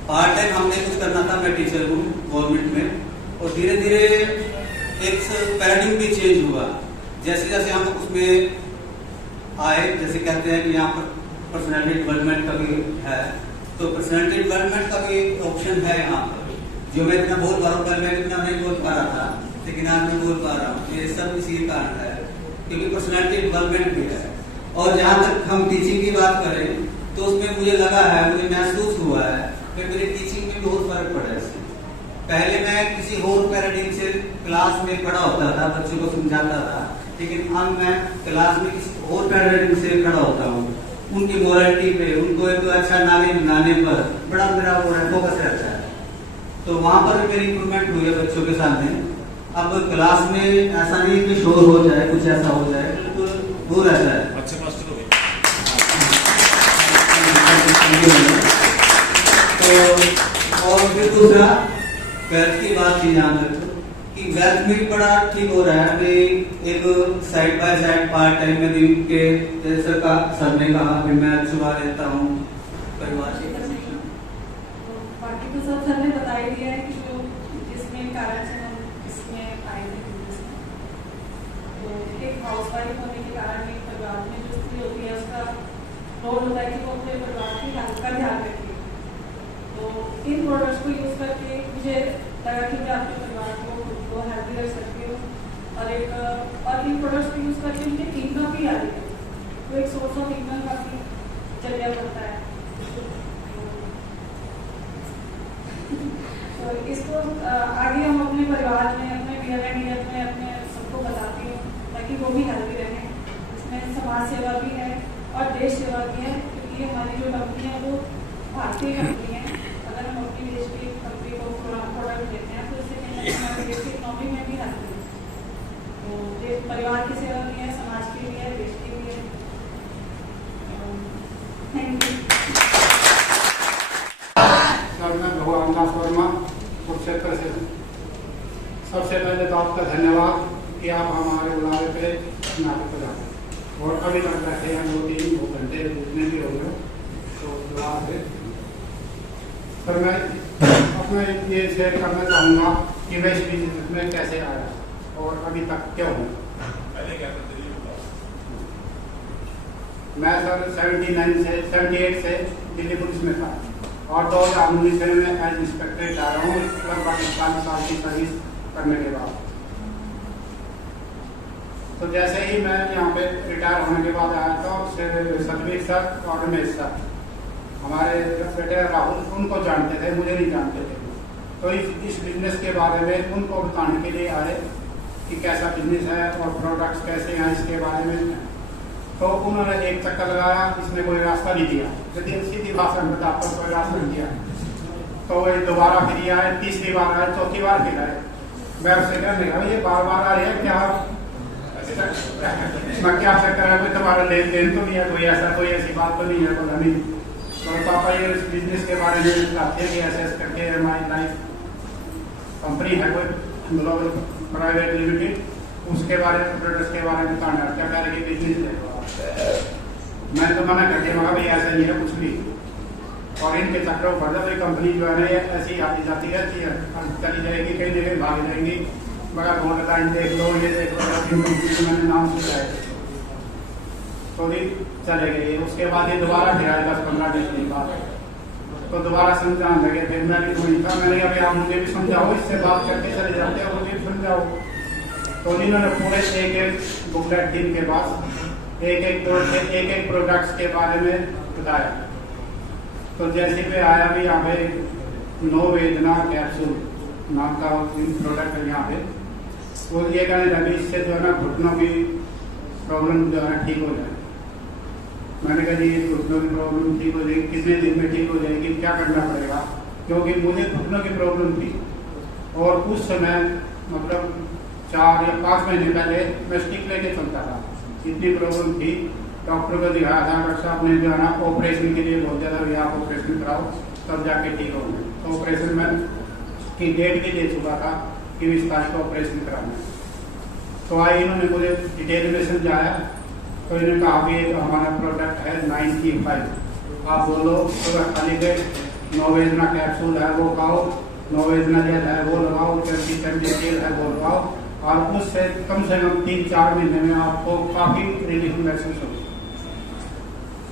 पार्ट टाइम हमने कुछ करना था, मैं टीचर हूँ गवर्नमेंट में। और धीरे धीरे एक पैराडिग्म भी चेंज हुआ, जैसे जैसे हम उसमें आए। जैसे कहते हैं कि यहाँ पर पर्सनैलिटी डेवलपमेंट का भी है, तो पर्सनैलिटी डेवलपमेंट का भी ऑप्शन है यहाँ पर, जो मैं इतना बोल पा रहा हूँ। पहले मैं इतना नहीं बोल पा रहा था, लेकिन आज मैं बोल पा रहा हूँ। ये सब इसी कारण है, क्योंकि पर्सनैलिटी डेवलपमेंट भी है। और जहाँ तक हम टीचिंग की बात करें, तो उसमें मुझे लगा है, मुझे महसूस हुआ है कि मेरी टीचिंग में बहुत फर्क पड़ा है इससे। पहले मैं किसी और पैराडिग्म से क्लास में खड़ा होता था, बच्चों को समझाता था, लेकिन अब मैं क्लास में किसी और पैराडिग्म से खड़ा होता हूँ। उनकी मोरालिटी पे, उनको एक अच्छा नाले बनाने पर बड़ा मेरा वो फोकस रहता है। तो वहाँ पर भी मेरी इंप्रूवमेंट हुई है बच्चों के सामने। अब क्लास में ऐसा नहीं कि शोर हो जाए, कुछ ऐसा हो जाए, बिल्कुल वो रहता है। अच्छे मास्टर हो गए। तो और फिर दूसरा वेल्थ की बात की, जहाँ तक कि वेल्थ में भी बड़ा ठीक हो रहा है। मैं एक side by side part time में दिन के, जैसे सर ने कहा कि मैं छुपा रहता हूँ परिवार से। बाकी तो सब सर ने बता ही दिया है कि जो जिसमें कारण से हम इसमें आए थे बिजनेस में। तो एक हाउसवाइफ होने के कारण एक परिवार में जो स्त्री होती है, उसका रोल होता है कि वो अपने परिवार की हेल्थ का ध्यान रखे। तो इन प्रोडक्ट्स को यूज करके मुझे लगा कि मैं अपने परिवार को हेल्दी रख सकती हूँ, और इन प्रोडक्ट्स को यूज करके मुझे इनकम भी आ रही है। तो एक सोर्स ऑफ इनकम का भी जरिया बनता है। तो इसको आगे हम अपने परिवार में, अपने डियर में अपने सबको बताती हूँ, ताकि वो भी हेल्दी रहें। इसमें समाज सेवा भी है और देश सेवा भी है, क्योंकि हमारी जो कंपनी है वो भारतीय कंपनी है। अगर हम अपनी देश की कंपनी को प्रोडक्ट देते हैं, तो इससे हमारे देश की इकोनॉमी में भी हेल्दी है। तो देश परिवार की सेवा भी है, समाज के लिए है, देश के लिए है। Thank you. मैं भगवान दास वर्मा कुरुक्षेत्र से। सबसे पहले तो आपका धन्यवाद कि आप हमारे बुलावे पे नाटक पर जाते, और अभी तक बैठे हैं 2 घंटे जितने भी हो गए, तो धन्यवाद है। पर मैं अपना ये शेयर करना चाहूँगा कि मैं इस बिजनेस में कैसे आया और अभी तक क्यों हूँ। मैं सर 78 से दिल्ली पुलिस में था, और 2019 में मैं एज इंस्पेक्टर जा रहा हूँ, लगभग 40 साल की सर्विस करने के बाद। तो जैसे ही मैं यहाँ पे रिटायर होने के बाद आया था, सतवीर सर और रमेश सर, हमारे बेटे राहुल, उनको जानते थे, मुझे नहीं जानते थे। तो इस बिजनेस के बारे में उनको बताने के लिए आए कि कैसा बिजनेस है और प्रोडक्ट्स कैसे हैं, इसके बारे में। तो उन्होंने एक चक्कर लगाया, इसमें कोई रास्ता नहीं दिया, यदि सीधी भाषा में बता पर कोई रास्ता नहीं दिया। तो वो दोबारा फिर आए, तीसरी बार आए, चौथी बार फिर आए। मैं उससे कहने लगा, ये बार बार आ रही है क्या, इसमें क्या चक्कर है, कोई तुम्हारा लेन देन तो नहीं है, कोई ऐसा कोई ऐसी बात तो नहीं है, बोला नहीं। तो और पापा ये बिजनेस के बारे में बताते हैं कि ऐसे ऐसे करके हमारी लाइफ कंपनी है कोई ग्लोबल प्राइवेट लिमिटेड, उसके बारे में प्रोडक्ट्स के बारे में बताना क्या कह रहे कि बिजनेस देखो। मैं तो मना करके मगा भाई ऐसा नहीं है कुछ भी, और इनके चक्रों पर भाई कंपनी जो है ना ये ऐसी आती जाती रहती है, चली जाएगी कई जगह भाग जाएंगी, मगर गोल्ड लाइन देख लो ये देख लो मैंने नाम सुना है तो भी चले गए। उसके बाद ये दोबारा फिर आए 10-15 दिन बाद तो दोबारा समझाने लगे, फिर मैं भी वही था, मैंने कहा आप मुझे भी समझाओ, इससे बात करके चले जाते हो मुझे भी समझाओ। तो इन्होंने पूरे एक बुकलेट दिन के बाद एक प्रोडक्ट्स के बारे में बताया। तो जैसे भी आया भी यहाँ पे नो वेदना कैप्सूल नाम का प्रोडक्ट है यहाँ पे, वो ये कहने लगे इससे जो है ना घुटनों की प्रॉब्लम जो है ठीक हो जाए। मैंने कहा जी घुटनों की प्रॉब्लम ठीक हो जाएगी, कितने दिन में ठीक हो जाएगी, क्या करना पड़ेगा, क्योंकि मुझे घुटनों की प्रॉब्लम थी और उस समय मतलब 4 या 5 महीने पहले मैं स्टिक लेके चलता था, इतनी प्रॉब्लम थी। डॉक्टर को दिखाया था, डॉक्टर साहब ने जो है ना ऑपरेशन के लिए बोल दिया था भैया आप ऑपरेशन कराओ तब जाके ठीक होंगे। तो ऑपरेशन में की डेट भी दे चुका था कि 20 तारीख को ऑपरेशन कराना है। तो आए इन्होंने मुझे डिटेल में समझाया, तो इन्होंने कहा भी हमारा प्रोडक्ट है 95, आप बोलो तो खाली के नोवेदना कैप्सूल है वो खाओ, नोवेदना जेल है वो लगाओ, तेल है वो लगाओ, और उससे कम से कम 3-4 महीने में आपको काफी रिलीफ महसूस होगी।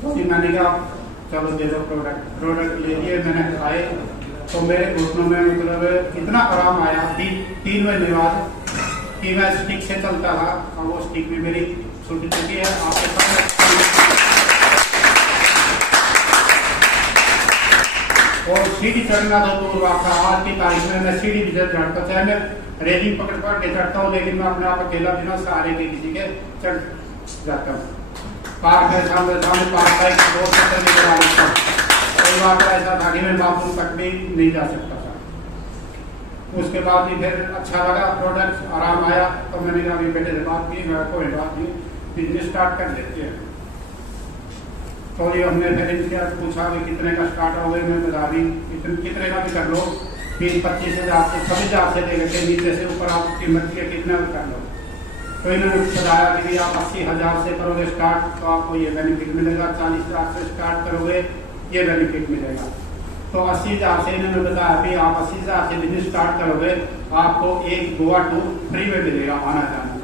तो मैंने कहा चलो दे दो प्रोडक्ट ले लिए, मैंने खाए तो मेरे घुटनों में मतलब इतना आराम आया 3 महीने बाद कि मैं स्टिक से चलता था और वो स्टिक भी मेरी छूट चुकी है। आपके सामने और सीढ़ी चढ़ना तो दूर बात था, आज की तारीख में मैं सीढ़ी भी चढ़ता, चाहे मैं रेलिंग पकड़ के चढ़ता हूँ, लेकिन मैं अपने आप अकेला बिना सहारे के किसी के चढ़ जाता हूँ। पार्क है सामने पार्क का 2 चक्कर नहीं करा लेता, कई बार ऐसा था कि मैं बाथरूम तक भी नहीं जा सकता था। उसके बाद भी फिर अच्छा लगा प्रोडक्ट, आराम आया, तो मैंने कहा अभी बेटे से बात की, मैं कोई बात नहीं बिजनेस स्टार्ट कर लेते हैं। तो ये हमने फिर इनसे पूछा कि कितने का स्टार्ट हो गए, मैं बता दी कितने का भी कर लो, 20-25 हज़ार से 26,000 से लेकर नीचे से ऊपर आप कीमत के कितना भी कर लो। तो इन्होंने बताया कि आप 80,000 से करोगे स्टार्ट तो आपको ये बेनिफिट मिलेगा, 40,000 से स्टार्ट करोगे ये बेनिफिट मिलेगा। तो 80,000 से इन्होंने बताया कि आप 80,000 से बिजनेस स्टार्ट करोगे आपको एक गोवा टूर फ्री में मिलेगा, आना जाना,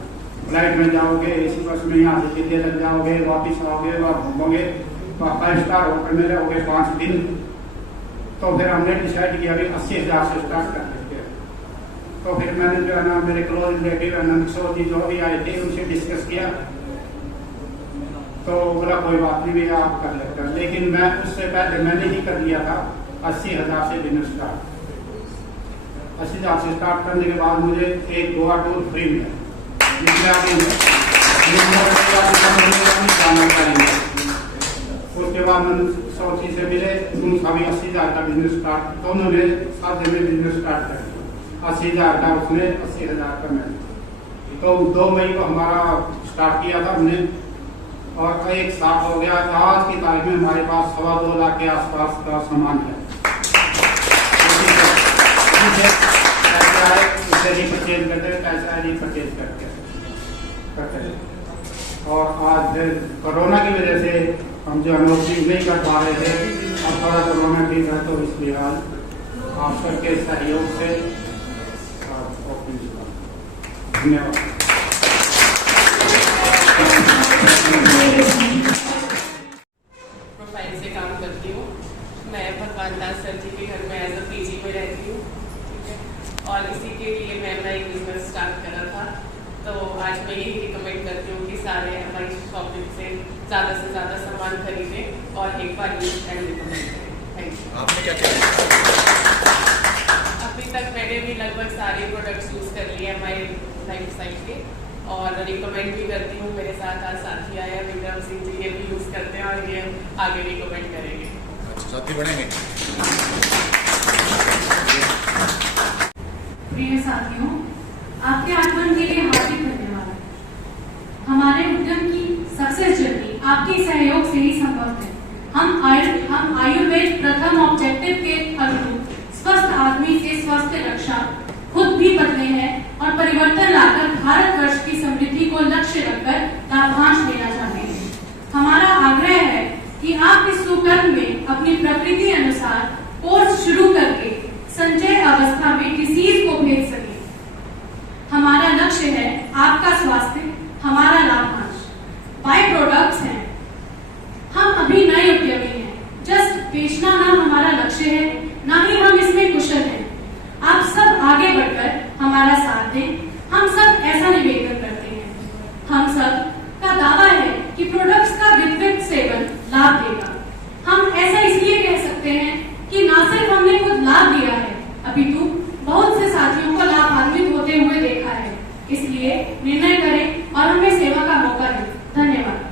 फ्लाइट में जाओगे, एसी बस में यहाँ से सीधे लग जाओगे, वापिस आओगे, वहाँ घूमोगे, 5 स्टार होटल में रहोगे 5 दिन। तो फिर हमने डिसाइड किया कि 80,000 से स्टार्ट कर लेते हैं। तो फिर मैंने जो है ना मेरे क्लोज रिलेटिव अनंत जी जो भी आए थे उनसे डिस्कस किया, तो बोला कोई बात नहीं भैया आप कर लेते हैं, लेकिन मैं उससे पहले मैंने ही कर लिया था 80,000 से बिजनेस स्टार्ट। 80,000 से स्टार्ट करने के बाद मुझे एक गोवा टूर फ्री मिला, उसके बाद मैंने सौची से मिले, उनका भी 80,000 का बिजनेस स्टार्ट, दोनों ने साथ में बिजनेस स्टार्ट कर दिया। 80,000 का उसने, 80,000 का मैंने। तो 2 मई को हमारा स्टार्ट किया था हमने, और 1 साल हो गया। आज की तारीख में हमारे पास 2.25 लाख के आसपास का सामान है, रिपर्चेज करते पैसा रिपर्चेज करते। और आज कोरोना की वजह से हम जो अनोटिंग नहीं कर पा रहे थे, अब थोड़ा कोरोना ठीक है तो इसलिए आज आप सबके सहयोग से धन्यवाद। प्रोफाइल से काम करती हूँ मैं, भगवान दास सर जी के घर में एज अ पीजी में रहती हूँ, ठीक है। और इसी के लिए मैं अपना एक बिजनेस स्टार्ट करा था। तो आज मैं यही रिकमेंड करती हूँ कि सारे हमारी शॉपिंग से ज़्यादा सामान खरीदें और एक बार यूज एंड रिकमेंड करें। Thank you. आपने क्या किया? अभी तक मैंने भी लगभग सारे प्रोडक्ट्स यूज़ कर लिए हैं हमारे लाइफ साइट के, और रिकमेंड भी करती हूँ। मेरे साथ आज साथी आया विक्रम सिंह जी, ये भी यूज़ करते हैं और ये आगे रिकमेंड करेंगे। अच्छा, साथी बनेंगे। प्रिय साथियों, आपके आगमन के लिए हार्दिक धन्यवाद। हमारे उद्यम की सक्सेस जर्नी आपके सहयोग से ही संभव है। हम हम आयुर्वेद प्रथम ऑब्जेक्टिव के अनुरूप स्वस्थ आदमी से स्वस्थ रक्षा, खुद भी बदले हैं और परिवर्तन लाकर भारतवर्ष की समृद्धि को लक्ष्य रखकर लाभांश लेना चाहते हैं। हमारा आग्रह है कि आप इस सुकर्म में अपनी प्रकृति अनुसार कोर्स शुरू करके संचय अवस्था में डिसीज को भेज सके। हमारा लक्ष्य है आपका स्वास्थ्य, हमारा लाभांश। बाय प्रोडक्ट्स हैं, हम अभी नए उद्यमी हैं, जस्ट बेचना ना हमारा लक्ष्य है, ना ही हम इसमें कुशल हैं। आप सब आगे बढ़कर हमारा साथ दें, हम सब ऐसा निवेदन करते हैं। हम सब का दावा है कि प्रोडक्ट्स का वितरित सेवन लाभ देगा। हम ऐसा इसलिए कह सकते हैं कि ना सिर्फ हमने खुद लाभ दिया है, अपितु बहुत से साथियों को लाभान्वित होते हुए देखा है। इसलिए निर्णय करें और हमें सेवा का मौका दें। धन्यवाद।